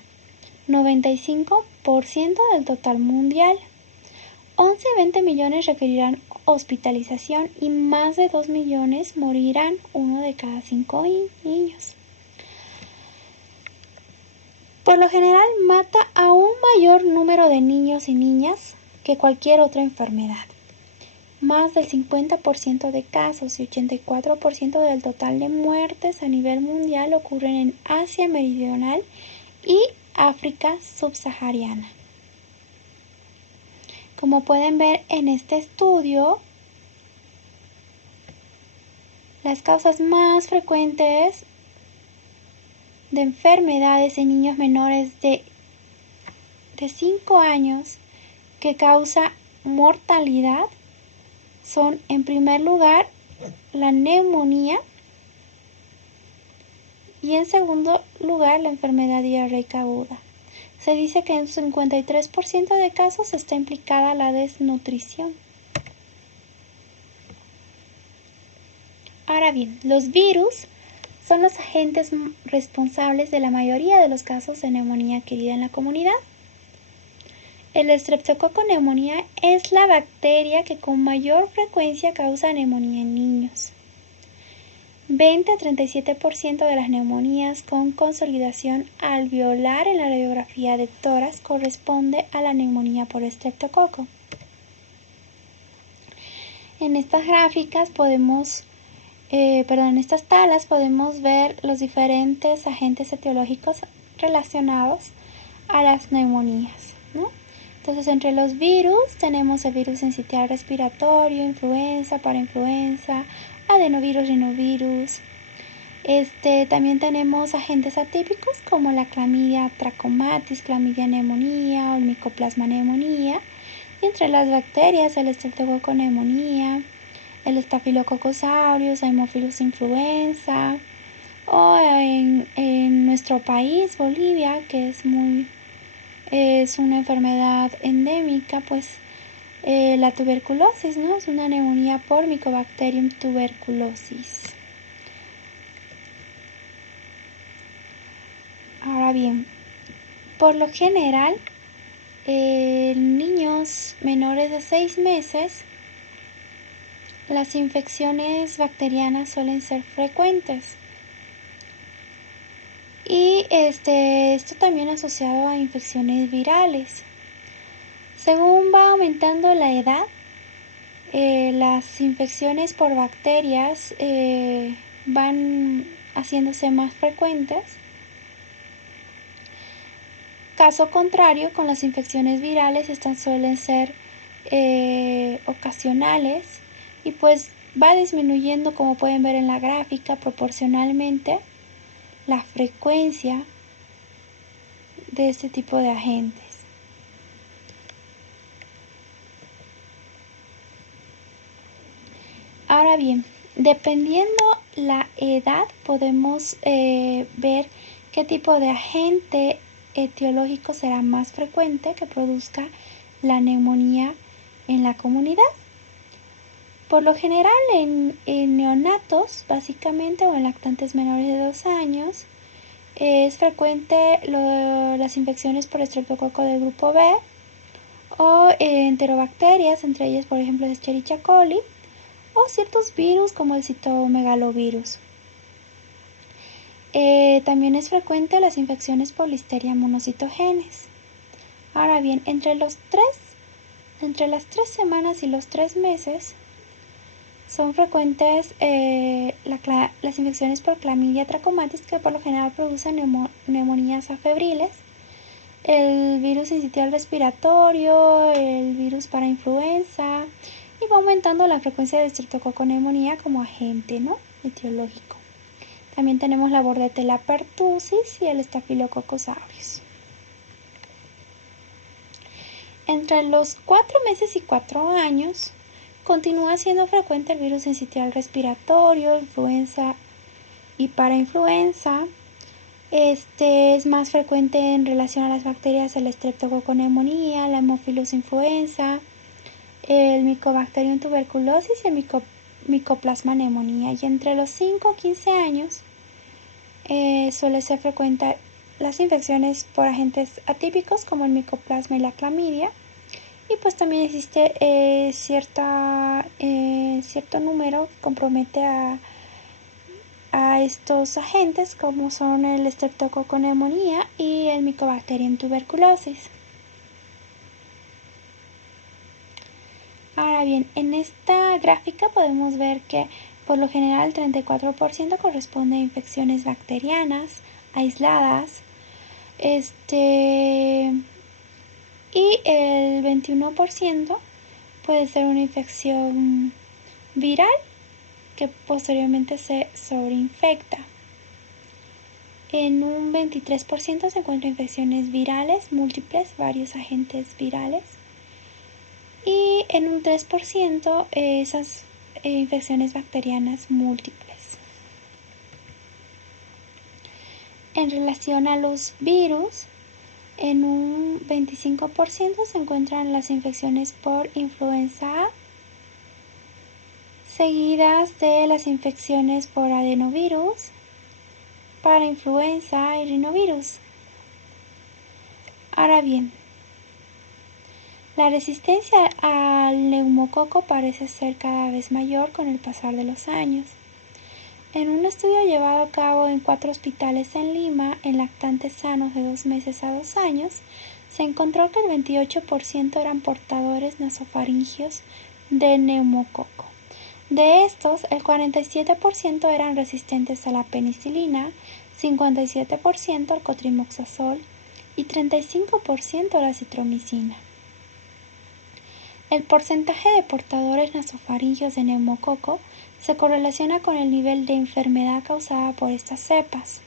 95% del total mundial. 11 a 20 millones requerirán hospitalización y más de 2 millones morirán, 1 de cada 5 niños. Por lo general mata a un mayor número de niños y niñas que cualquier otra enfermedad. Más del 50% de casos y 84% del total de muertes a nivel mundial ocurren en Asia Meridional y África subsahariana. Como pueden ver en este estudio, las causas más frecuentes de enfermedades en niños menores de 5 años que causa mortalidad son, en primer lugar, la neumonía y en segundo lugar la enfermedad diarreica aguda. Se dice que en 53% de casos está implicada la desnutrición. Ahora bien, los virus son los agentes responsables de la mayoría de los casos de neumonía adquirida en la comunidad. El Streptococcus pneumoniae es la bacteria que con mayor frecuencia causa neumonía en niños. 20 a 37% de las neumonías con consolidación alveolar en la radiografía de tórax corresponde a la neumonía por estreptococo. En estas gráficas en estas tablas podemos ver los diferentes agentes etiológicos relacionados a las neumonías, ¿no? Entonces, entre los virus tenemos el virus sincitial respiratorio, influenza, parainfluenza, adenovirus, rinovirus. También tenemos agentes atípicos como la clamidia trachomatis, clamidia pneumonia o el mycoplasma pneumonia. Y entre las bacterias, el Streptococcus pneumoniae, el Staphylococcus aureus, Haemophilus influenza, o en nuestro país, Bolivia, que es una enfermedad endémica, pues la tuberculosis, ¿no? Es una neumonía por Mycobacterium tuberculosis. Ahora bien, por lo general, en niños menores de 6 meses, las infecciones bacterianas suelen ser frecuentes. Y esto también asociado a infecciones virales. Según va aumentando la edad, las infecciones por bacterias van haciéndose más frecuentes. Caso contrario, con las infecciones virales, estas suelen ser ocasionales y pues va disminuyendo, como pueden ver en la gráfica, proporcionalmente la frecuencia de este tipo de agentes. Ahora bien, dependiendo la edad podemos ver qué tipo de agente etiológico será más frecuente que produzca la neumonía en la comunidad. Por lo general en neonatos, básicamente, o en lactantes menores de 2 años, es frecuente las infecciones por estreptococo del grupo B o enterobacterias, entre ellas por ejemplo Escherichia coli, o ciertos virus como el citomegalovirus. También es frecuente las infecciones por Listeria monocitogenes. Ahora bien, entre las 3 semanas y los 3 meses son frecuentes las infecciones por Clamidia trachomatis, que por lo general producen neumonías afebriles, el virus sincitial respiratorio, el virus para influenza, y va aumentando la frecuencia de estreptococoneumonía como agente, ¿no?, etiológico. También tenemos la Bordetella pertussis y el Staphylococcus aureus. Entre los 4 meses y 4 años continúa siendo frecuente el virus sincitial respiratorio, influenza y parainfluenza. Es más frecuente en relación a las bacterias el Streptococcus-neumonía, la Haemophilus influenza, el Mycobacterium tuberculosis y el Mycoplasma neumonía. Y entre los 5 a 15 años suele ser frecuente las infecciones por agentes atípicos como el Mycoplasma y la clamidia. Y pues también existe cierto número que compromete a estos agentes, como son el Streptococcus-neumonía y el Mycobacterium tuberculosis. Ahora bien, en esta gráfica podemos ver que por lo general el 34% corresponde a infecciones bacterianas aisladas, y el 21% puede ser una infección viral que posteriormente se sobreinfecta. En un 23% se encuentran infecciones virales múltiples, varios agentes virales. Y en un 3% esas infecciones bacterianas múltiples. En relación a los virus, en un 25% se encuentran las infecciones por influenza A, seguidas de las infecciones por adenovirus, parainfluenza y rinovirus. Ahora bien, la resistencia al neumococo parece ser cada vez mayor con el pasar de los años. En un estudio llevado a cabo en 4 hospitales en Lima, en lactantes sanos de 2 meses a 2 años, se encontró que el 28% eran portadores nasofaringios de neumococo. De estos, el 47% eran resistentes a la penicilina, 57% al cotrimoxazol y 35% a la citromicina. El porcentaje de portadores nasofaringios de neumococo se correlaciona con el nivel de enfermedad causada por estas cepas,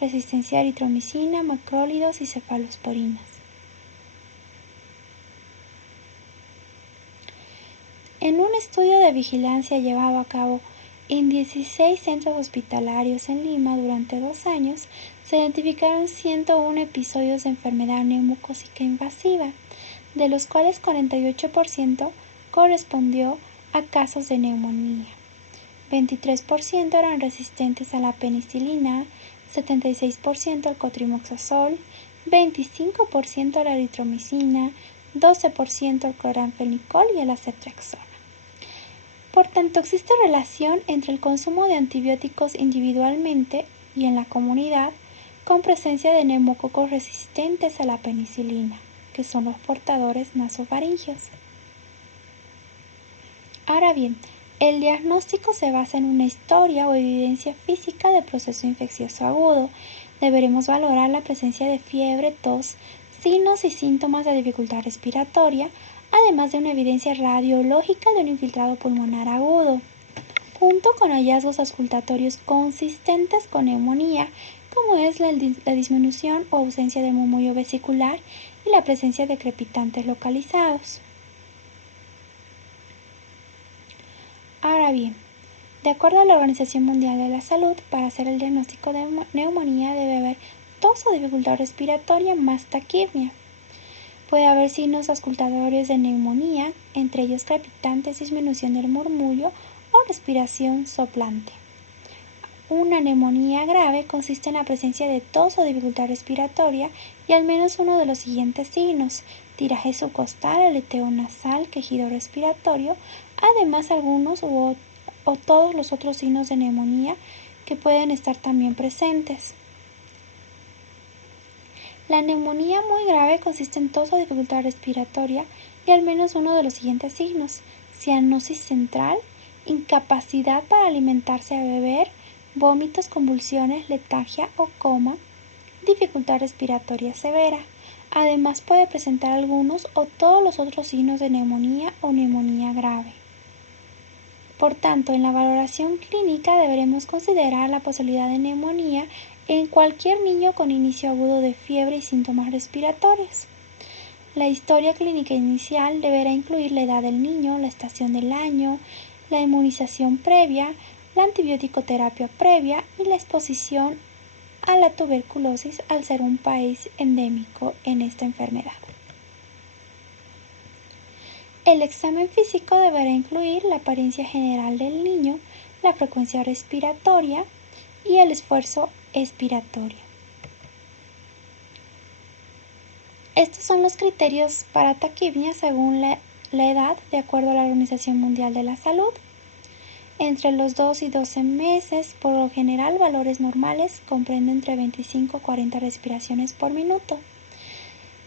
resistencia a eritromicina, macrólidos y cefalosporinas. En un estudio de vigilancia llevado a cabo en 16 centros hospitalarios en Lima durante 2 años, se identificaron 101 episodios de enfermedad neumocócica invasiva, de los cuales 48% correspondió a casos de neumonía. 23% eran resistentes a la penicilina, 76% al cotrimoxazol, 25% a la eritromicina, 12% al cloranfenicol y a la ceftriaxona. Por tanto, existe relación entre el consumo de antibióticos individualmente y en la comunidad con presencia de neumococos resistentes a la penicilina, que son los portadores nasofaringeos. Ahora bien, el diagnóstico se basa en una historia o evidencia física del proceso infeccioso agudo. Deberemos valorar la presencia de fiebre, tos, signos y síntomas de dificultad respiratoria, además de una evidencia radiológica de un infiltrado pulmonar agudo, junto con hallazgos auscultatorios consistentes con neumonía, como es la disminución o ausencia de murmullo vesicular y la presencia de crepitantes localizados. Ahora bien, de acuerdo a la Organización Mundial de la Salud, para hacer el diagnóstico de neumonía debe haber tos o dificultad respiratoria más taquipnia. Puede haber signos auscultatorios de neumonía, entre ellos crepitantes, disminución del murmullo o respiración soplante. Una neumonía grave consiste en la presencia de tos o dificultad respiratoria y al menos uno de los siguientes signos: tiraje subcostal, aleteo nasal, quejido respiratorio, además algunos o todos los otros signos de neumonía que pueden estar también presentes. La neumonía muy grave consiste en tos o dificultad respiratoria y al menos uno de los siguientes signos: cianosis central, incapacidad para alimentarse o beber, vómitos, convulsiones, letargia o coma, dificultad respiratoria severa. Además puede presentar algunos o todos los otros signos de neumonía o neumonía grave. Por tanto, en la valoración clínica deberemos considerar la posibilidad de neumonía en cualquier niño con inicio agudo de fiebre y síntomas respiratorios. La historia clínica inicial deberá incluir la edad del niño, la estación del año, la inmunización previa, la antibiótico-terapia previa y la exposición a la tuberculosis al ser un país endémico en esta enfermedad. El examen físico deberá incluir la apariencia general del niño, la frecuencia respiratoria y el esfuerzo expiratorio. Estos son los criterios para taquipnia según la edad, de acuerdo a la Organización Mundial de la Salud. Entre los 2 y 12 meses, por lo general, valores normales comprenden entre 25 y 40 respiraciones por minuto.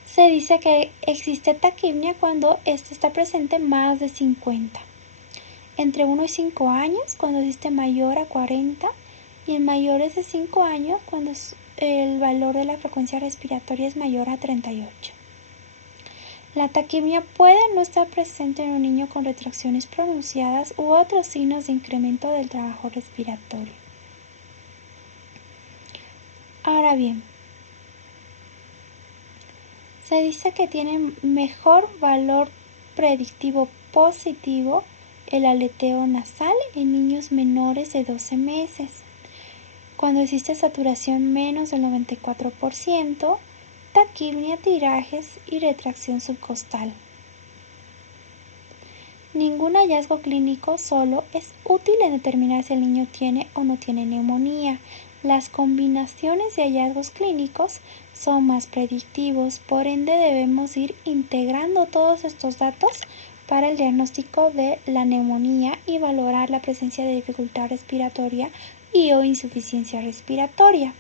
Se dice que existe taquipnia cuando ésta está presente más de 50. Entre 1 y 5 años, cuando existe mayor a 40, y en mayores de 5 años, cuando el valor de la frecuencia respiratoria es mayor a 38. La taquipnia puede no estar presente en un niño con retracciones pronunciadas u otros signos de incremento del trabajo respiratorio. Ahora bien, se dice que tiene mejor valor predictivo positivo el aleteo nasal en niños menores de 12 meses, cuando existe saturación menos del 94%, taquipnia, tirajes y retracción subcostal. Ningún hallazgo clínico solo es útil en determinar si el niño tiene o no tiene neumonía. Las combinaciones de hallazgos clínicos son más predictivos, por ende debemos ir integrando todos estos datos para el diagnóstico de la neumonía y valorar la presencia de dificultad respiratoria y o insuficiencia respiratoria.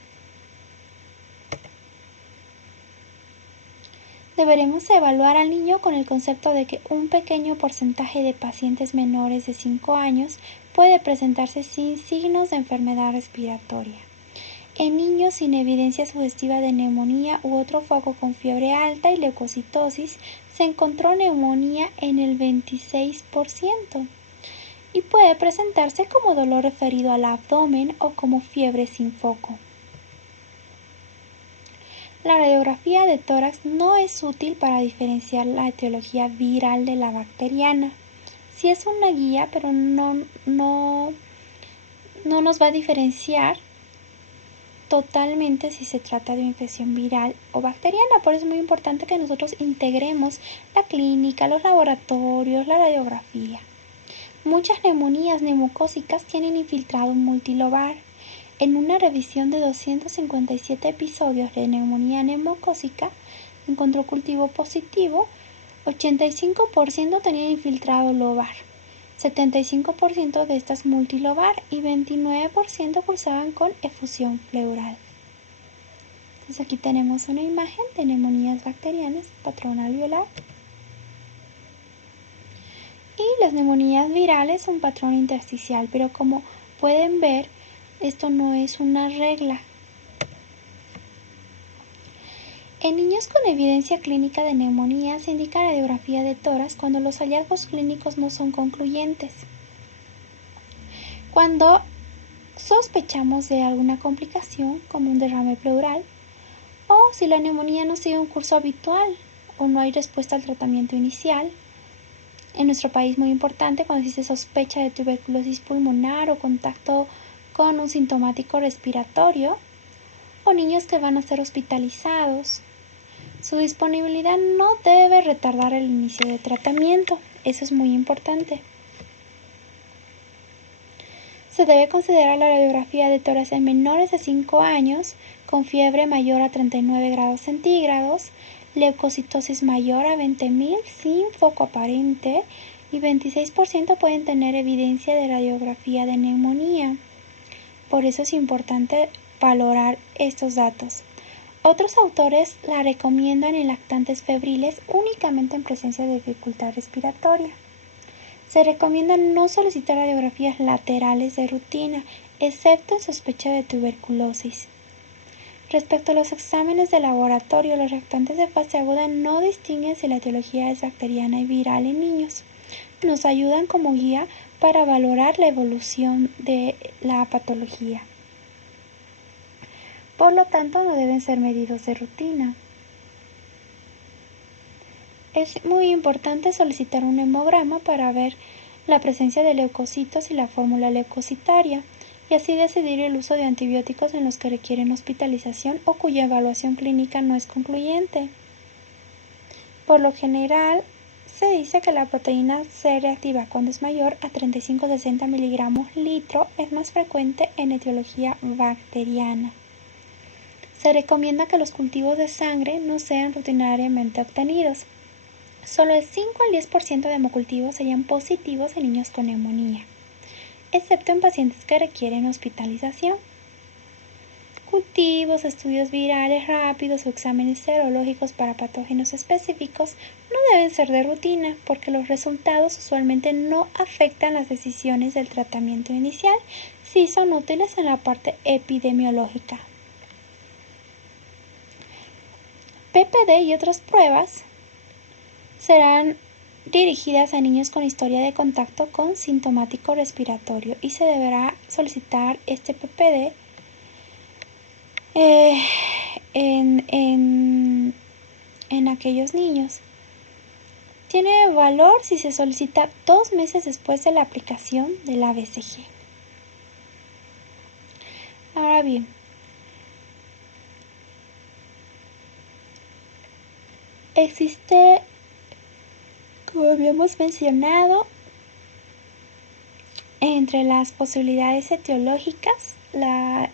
Deberemos evaluar al niño con el concepto de que un pequeño porcentaje de pacientes menores de 5 años puede presentarse sin signos de enfermedad respiratoria. En niños sin evidencia sugestiva de neumonía u otro foco con fiebre alta y leucocitosis, se encontró neumonía en el 26% y puede presentarse como dolor referido al abdomen o como fiebre sin foco. La radiografía de tórax no es útil para diferenciar la etiología viral de la bacteriana. Sí es una guía, pero no nos va a diferenciar totalmente si se trata de una infección viral o bacteriana. Por eso es muy importante que nosotros integremos la clínica, los laboratorios, la radiografía. Muchas neumonías neumocócicas tienen infiltrado multilobar. en una revisión de 257 episodios de neumonía neumocócica, encontró cultivo positivo. 85% tenían infiltrado lobar, 75% de estas multilobar y 29% cursaban con efusión pleural. Entonces aquí tenemos una imagen de neumonías bacterianas, patrón alveolar. Y las neumonías virales son patrón intersticial, pero como pueden ver, esto no es una regla. En niños con evidencia clínica de neumonía se indica radiografía de tórax cuando los hallazgos clínicos no son concluyentes. Cuando sospechamos de alguna complicación, como un derrame pleural, o si la neumonía no sigue un curso habitual o no hay respuesta al tratamiento inicial. En nuestro país muy importante cuando existe sospecha de tuberculosis pulmonar o contacto con un sintomático respiratorio, o niños que van a ser hospitalizados. Su disponibilidad no debe retardar el inicio de tratamiento, eso es muy importante. Se debe considerar la radiografía de tórax en menores de 5 años con fiebre mayor a 39 grados centígrados, leucocitosis mayor a 20.000 sin foco aparente y 26% pueden tener evidencia de radiografía de neumonía. Por eso es importante valorar estos datos. Otros autores la recomiendan en lactantes febriles únicamente en presencia de dificultad respiratoria. Se recomienda no solicitar radiografías laterales de rutina, excepto en sospecha de tuberculosis. Respecto a los exámenes de laboratorio, los lactantes de fase aguda no distinguen si la etiología es bacteriana y viral en niños. Nos ayudan como guía para valorar la evolución de la patología. Por lo tanto, no deben ser medidos de rutina. Es muy importante solicitar un hemograma para ver la presencia de leucocitos y la fórmula leucocitaria, y así decidir el uso de antibióticos en los que requieren hospitalización o cuya evaluación clínica no es concluyente. Por lo general, se dice que la proteína C reactiva cuando es mayor a 35-60 miligramos litro es más frecuente en etiología bacteriana. Se recomienda que los cultivos de sangre no sean rutinariamente obtenidos. Solo el 5 al 10% de hemocultivos serían positivos en niños con neumonía, excepto en pacientes que requieren hospitalización. Cultivos, estudios virales rápidos o exámenes serológicos para patógenos específicos no deben ser de rutina porque los resultados usualmente no afectan las decisiones del tratamiento inicial, sí son útiles en la parte epidemiológica. PPD y otras pruebas serán dirigidas a niños con historia de contacto con sintomático respiratorio y se deberá solicitar este PPD en aquellos niños. Tiene valor si se solicita 2 meses después de la aplicación de la BCG. Ahora bien, existe, como habíamos mencionado, entre las posibilidades etiológicas, la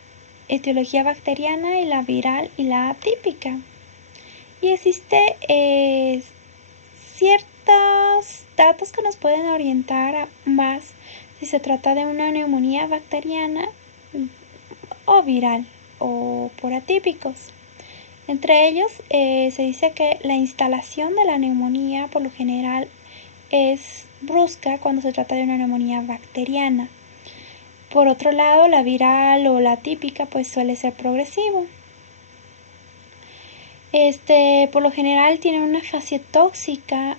etiología bacteriana y la viral y la atípica. Y existe ciertos datos que nos pueden orientar más si se trata de una neumonía bacteriana o viral o por atípicos. Entre ellos se dice que la instalación de la neumonía por lo general es brusca cuando se trata de una neumonía bacteriana. Por otro lado, la viral o la atípica pues suele ser progresivo. Por lo general tiene una fase tóxica,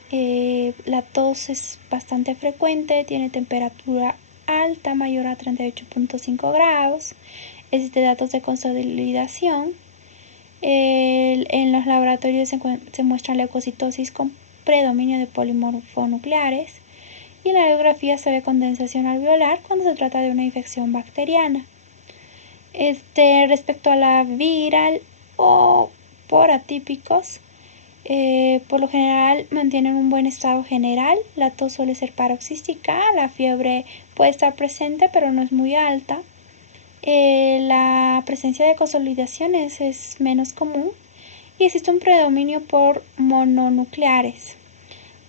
la tos es bastante frecuente, tiene temperatura alta, mayor a 38.5 grados, existen datos de consolidación, en los laboratorios se muestra leucocitosis con predominio de polimorfonucleares y en la radiografía se ve condensación alveolar cuando se trata de una infección bacteriana. Respecto a la viral o por atípicos, por lo general mantienen un buen estado general, la tos suele ser paroxística, la fiebre puede estar presente pero no es muy alta, La presencia de consolidaciones es menos común y existe un predominio por mononucleares.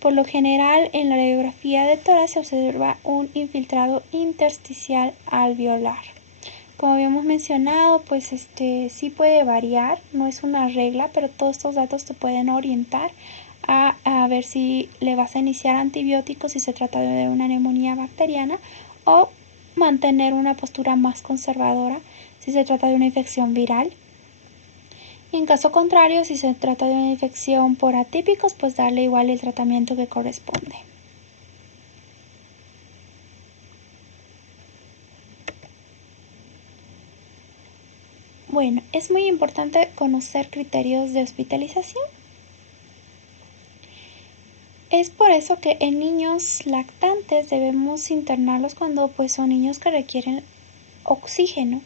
Por lo general, en la radiografía de tórax se observa un infiltrado intersticial alveolar. Como habíamos mencionado, pues sí puede variar, no es una regla, pero todos estos datos te pueden orientar a ver si le vas a iniciar antibióticos si se trata de una neumonía bacteriana o mantener una postura más conservadora si se trata de una infección viral. Y en caso contrario, si se trata de una infección por atípicos, pues darle igual el tratamiento que corresponde. Bueno, es muy importante conocer criterios de hospitalización. Es por eso que en niños lactantes debemos internarlos cuando pues son niños que requieren oxígeno.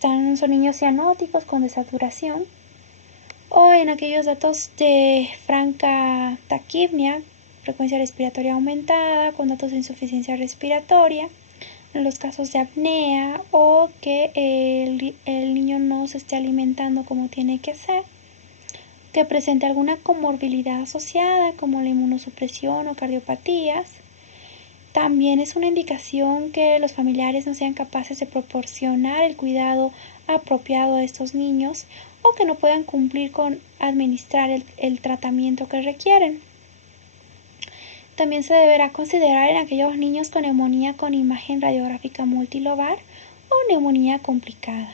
Son niños cianóticos con desaturación o en aquellos datos de franca taquipnia, frecuencia respiratoria aumentada, con datos de insuficiencia respiratoria, en los casos de apnea o que el niño no se esté alimentando como tiene que ser, que presente alguna comorbilidad asociada como la inmunosupresión o cardiopatías. También es una indicación que los familiares no sean capaces de proporcionar el cuidado apropiado a estos niños o que no puedan cumplir con administrar el tratamiento que requieren. También se deberá considerar en aquellos niños con neumonía con imagen radiográfica multilobar o neumonía complicada.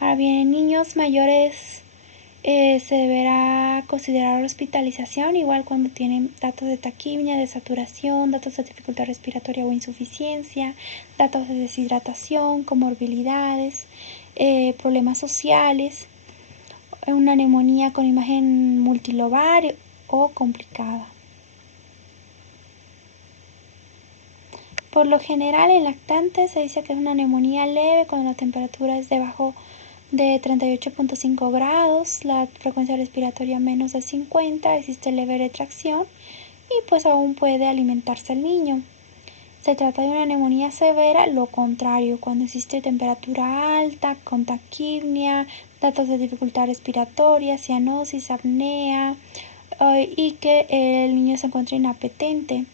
Ahora bien, en niños mayores se deberá considerar hospitalización, igual cuando tienen datos de taquipnia, de saturación, datos de dificultad respiratoria o insuficiencia, datos de deshidratación, comorbilidades, problemas sociales, una neumonía con imagen multilobar o complicada. Por lo general en lactantes se dice que es una neumonía leve cuando la temperatura es debajo de 38.5 grados, la frecuencia respiratoria menos de 50, existe leve retracción y pues aún puede alimentarse el niño. Se trata de una neumonía severa, lo contrario, cuando existe temperatura alta, con taquipnia, datos de dificultad respiratoria, cianosis, apnea y que el niño se encuentra inapetente.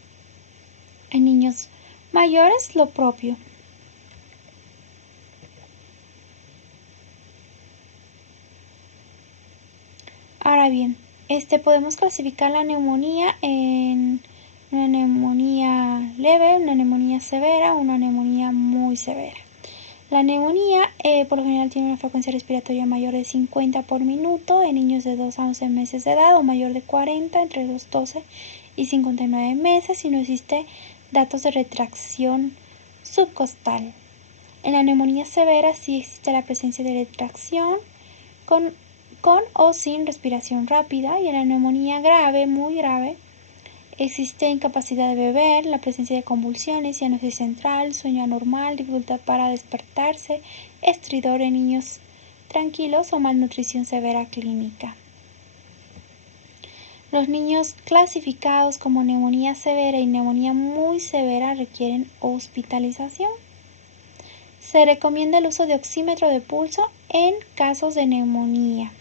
En niños mayores, lo propio. Ahora bien, podemos clasificar la neumonía en una neumonía leve, una neumonía severa, una neumonía muy severa. La neumonía por lo general tiene una frecuencia respiratoria mayor de 50 por minuto en niños de 2 a 11 meses de edad o mayor de 40 entre los 12 y 59 meses si no existe datos de retracción subcostal. En la neumonía severa sí existe la presencia de retracción con o sin respiración rápida, y en la neumonía grave, muy grave, existe incapacidad de beber, la presencia de convulsiones, cianosis central, sueño anormal, dificultad para despertarse, estridor en niños tranquilos o malnutrición severa clínica. Los niños clasificados como neumonía severa y neumonía muy severa requieren hospitalización. Se recomienda el uso de oxímetro de pulso en casos de neumonía.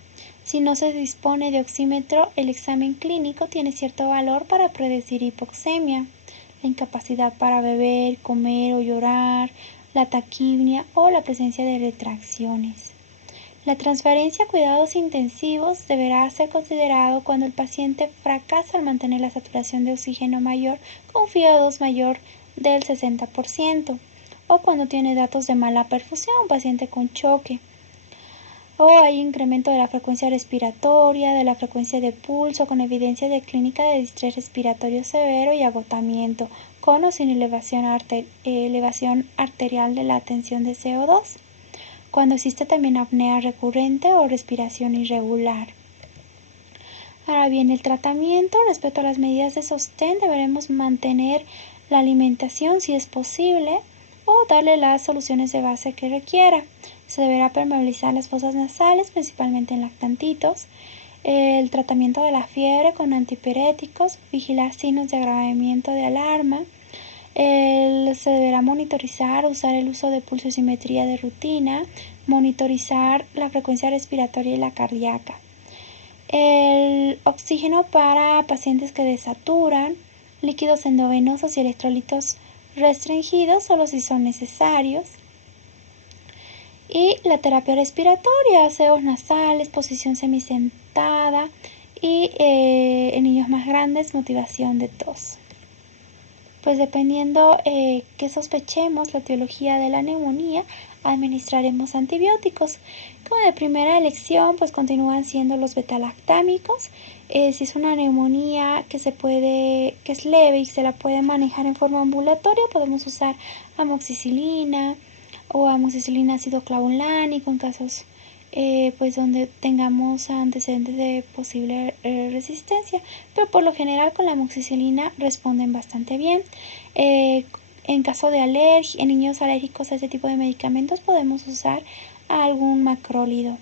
Si no se dispone de oxímetro, el examen clínico tiene cierto valor para predecir hipoxemia, la incapacidad para beber, comer o llorar, la taquipnia o la presencia de retracciones. La transferencia a cuidados intensivos deberá ser considerado cuando el paciente fracasa al mantener la saturación de oxígeno mayor con FiO2 mayor del 60% o cuando tiene datos de mala perfusión, un paciente con choque, o hay incremento de la frecuencia respiratoria, de la frecuencia de pulso, con evidencia de clínica de distrés respiratorio severo y agotamiento, con o sin elevación arterial de la tensión de CO2, cuando existe también apnea recurrente o respiración irregular. Ahora bien, el tratamiento respecto a las medidas de sostén, deberemos mantener la alimentación si es posible o darle las soluciones de base que requiera. Se deberá permeabilizar las fosas nasales, principalmente en lactantitos. El tratamiento de la fiebre con antipiréticos, vigilar signos de agravamiento de alarma, Se deberá monitorizar, usar el uso de pulsosimetría de rutina, monitorizar la frecuencia respiratoria y la cardíaca. El oxígeno para pacientes que desaturan, líquidos endovenosos y electrolitos restringidos solo si son necesarios. Y la terapia respiratoria, aseos nasales, posición semisentada y en niños más grandes, motivación de tos. Pues dependiendo que sospechemos la etiología de la neumonía, administraremos antibióticos. Como de primera elección, pues continúan siendo los betalactámicos. Si es una neumonía que es leve y se la puede manejar en forma ambulatoria, podemos usar amoxicilina o amoxicilina ácido clavulánico en casos pues donde tengamos antecedentes de posible resistencia, pero por lo general con la amoxicilina responden bastante bien. En caso de alergia, en niños alérgicos a este tipo de medicamentos podemos usar algún macrólido.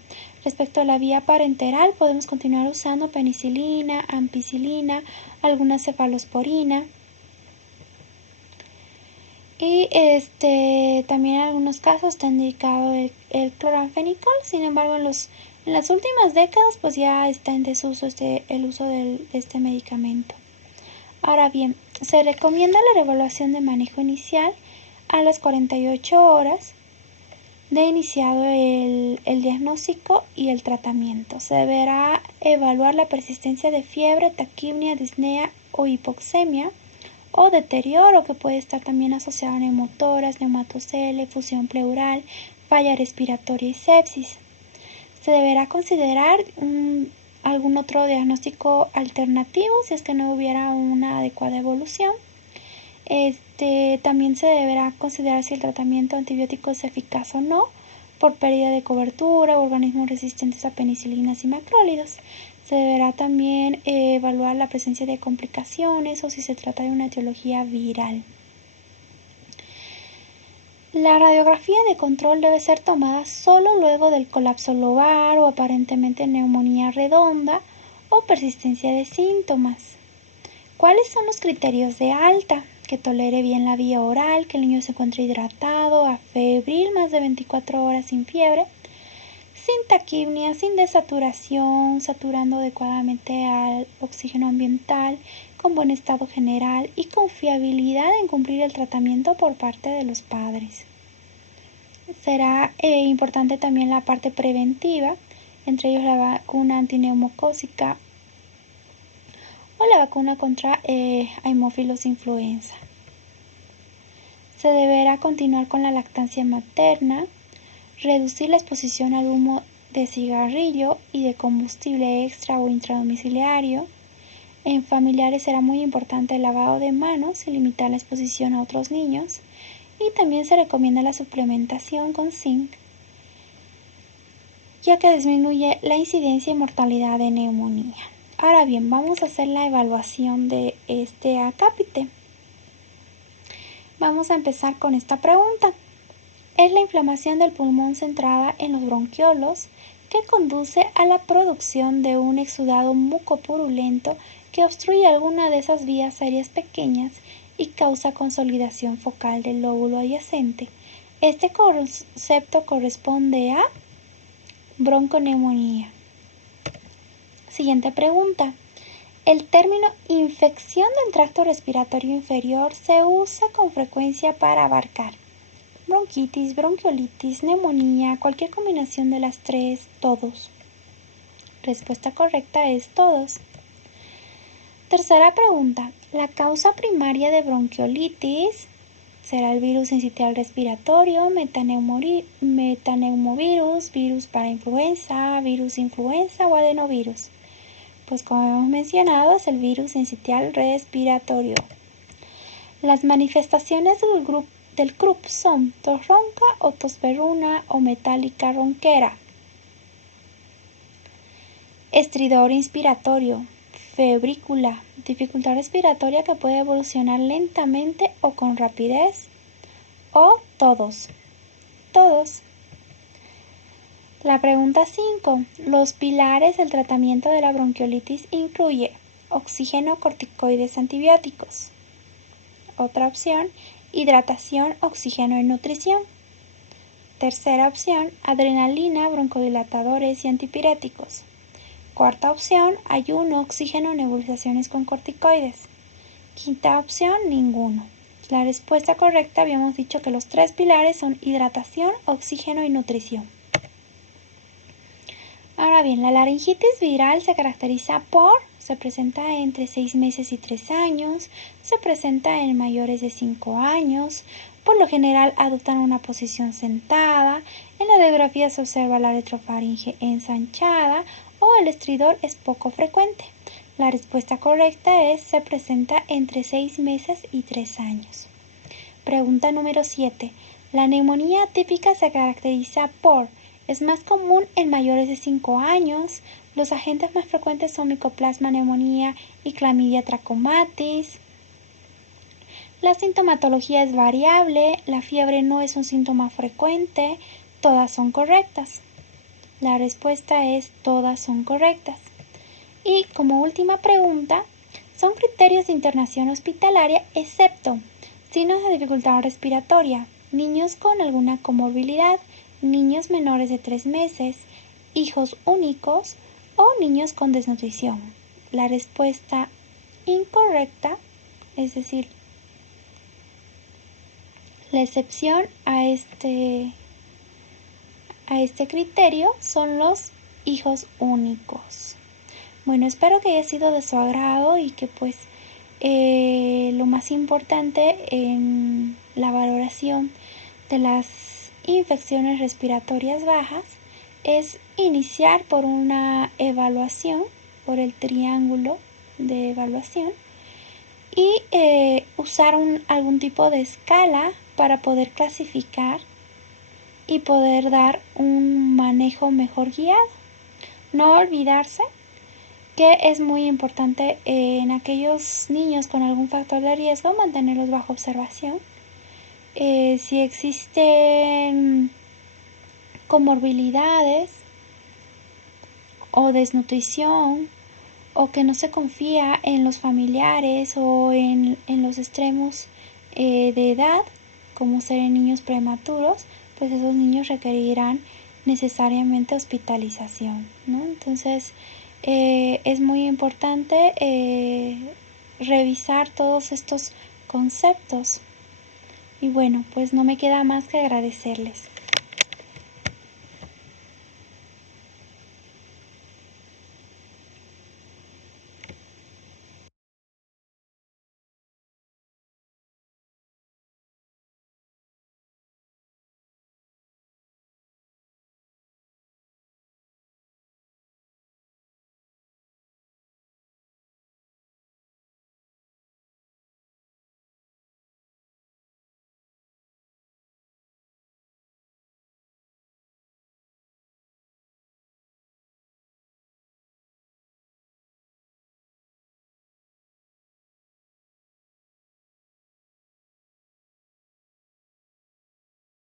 Respecto a la vía parenteral, podemos continuar usando penicilina, ampicilina, alguna cefalosporina. Y también en algunos casos está indicado el cloranfenicol. Sin embargo, en las últimas décadas pues ya está en desuso el uso de este medicamento. Ahora bien, se recomienda la reevaluación de manejo inicial a las 48 horas de iniciado el diagnóstico y el tratamiento. Se deberá evaluar la persistencia de fiebre, taquipnea, disnea o hipoxemia o deterioro que puede estar también asociado a neumotoras, neumatocele, fusión pleural, falla respiratoria y sepsis. Se deberá considerar algún otro diagnóstico alternativo si es que no hubiera una adecuada evolución. También se deberá considerar si el tratamiento antibiótico es eficaz o no por pérdida de cobertura o organismos resistentes a penicilinas y macrólidos. Se deberá también evaluar la presencia de complicaciones o si se trata de una etiología viral. La radiografía de control debe ser tomada solo luego del colapso lobar o aparentemente neumonía redonda o persistencia de síntomas. ¿Cuáles son los criterios de alta? Que tolere bien la vía oral, que el niño se encuentre hidratado, afebril, más de 24 horas sin fiebre, sin taquipnea, sin desaturación, saturando adecuadamente al oxígeno ambiental, con buen estado general y confiabilidad en cumplir el tratamiento por parte de los padres. Será importante también la parte preventiva, entre ellos la vacuna antineumocócica o la vacuna contra Haemophilus influenza. Se deberá continuar con la lactancia materna, reducir la exposición al humo de cigarrillo y de combustible extra o intradomiciliario. En familiares será muy importante el lavado de manos y limitar la exposición a otros niños. Y también se recomienda la suplementación con zinc, ya que disminuye la incidencia y mortalidad de neumonía. Ahora bien, vamos a hacer la evaluación de este acápite. Vamos a empezar con esta pregunta. Es la inflamación del pulmón centrada en los bronquiolos que conduce a la producción de un exudado mucopurulento que obstruye alguna de esas vías aéreas pequeñas y causa consolidación focal del lóbulo adyacente. Este concepto corresponde a bronconeumonía. Siguiente pregunta. El término infección del tracto respiratorio inferior se usa con frecuencia para abarcar bronquitis, bronquiolitis, neumonía, cualquier combinación de las tres, todos. Respuesta correcta es todos. Tercera pregunta. La causa primaria de bronquiolitis será el virus sincitial respiratorio, metaneumovirus, virus para influenza, virus influenza o adenovirus. Pues como hemos mencionado, es el virus sincitial respiratorio. Las manifestaciones del CRUP son tos ronca o tos perruna o metálica ronquera, estridor inspiratorio, febrícula, dificultad respiratoria que puede evolucionar lentamente o con rapidez, o todos. La pregunta 5. Los pilares del tratamiento de la bronquiolitis incluye oxígeno, corticoides, antibióticos. Otra opción, hidratación, oxígeno y nutrición. Tercera opción, adrenalina, broncodilatadores y antipiréticos. Cuarta opción, ayuno, oxígeno, nebulizaciones con corticoides. Quinta opción, ninguno. La respuesta correcta habíamos dicho que los 3 pilares son hidratación, oxígeno y nutrición. Ahora bien, la laringitis viral se caracteriza se presenta entre 6 meses y 3 años, se presenta en mayores de 5 años, por lo general adoptan una posición sentada, en la radiografía se observa la retrofaringe ensanchada o el estridor es poco frecuente. La respuesta correcta es se presenta entre 6 meses y 3 años. Pregunta número 7. La neumonía atípica se caracteriza es más común en mayores de 5 años. Los agentes más frecuentes son Mycoplasma neumonía y Clamidia trachomatis. La sintomatología es variable, la fiebre no es un síntoma frecuente, todas son correctas. La respuesta es todas son correctas. Y como última pregunta, son criterios de internación hospitalaria excepto signos de dificultad respiratoria, niños con alguna comorbilidad, niños menores de 3 meses, hijos únicos o niños con desnutrición. La respuesta incorrecta, es decir, la excepción a este criterio son los hijos únicos. Bueno, espero que haya sido de su agrado y que pues lo más importante en la valoración de las infecciones respiratorias bajas es iniciar por una evaluación, por el triángulo de evaluación y usar algún tipo de escala para poder clasificar y poder dar un manejo mejor guiado. No olvidarse que es muy importante en aquellos niños con algún factor de riesgo mantenerlos bajo observación. Si existen comorbilidades o desnutrición o que no se confía en los familiares o en los extremos de edad, como ser en niños prematuros, pues esos niños requerirán necesariamente hospitalización, ¿no? Entonces, es muy importante revisar todos estos conceptos. Y bueno, pues no me queda más que agradecerles.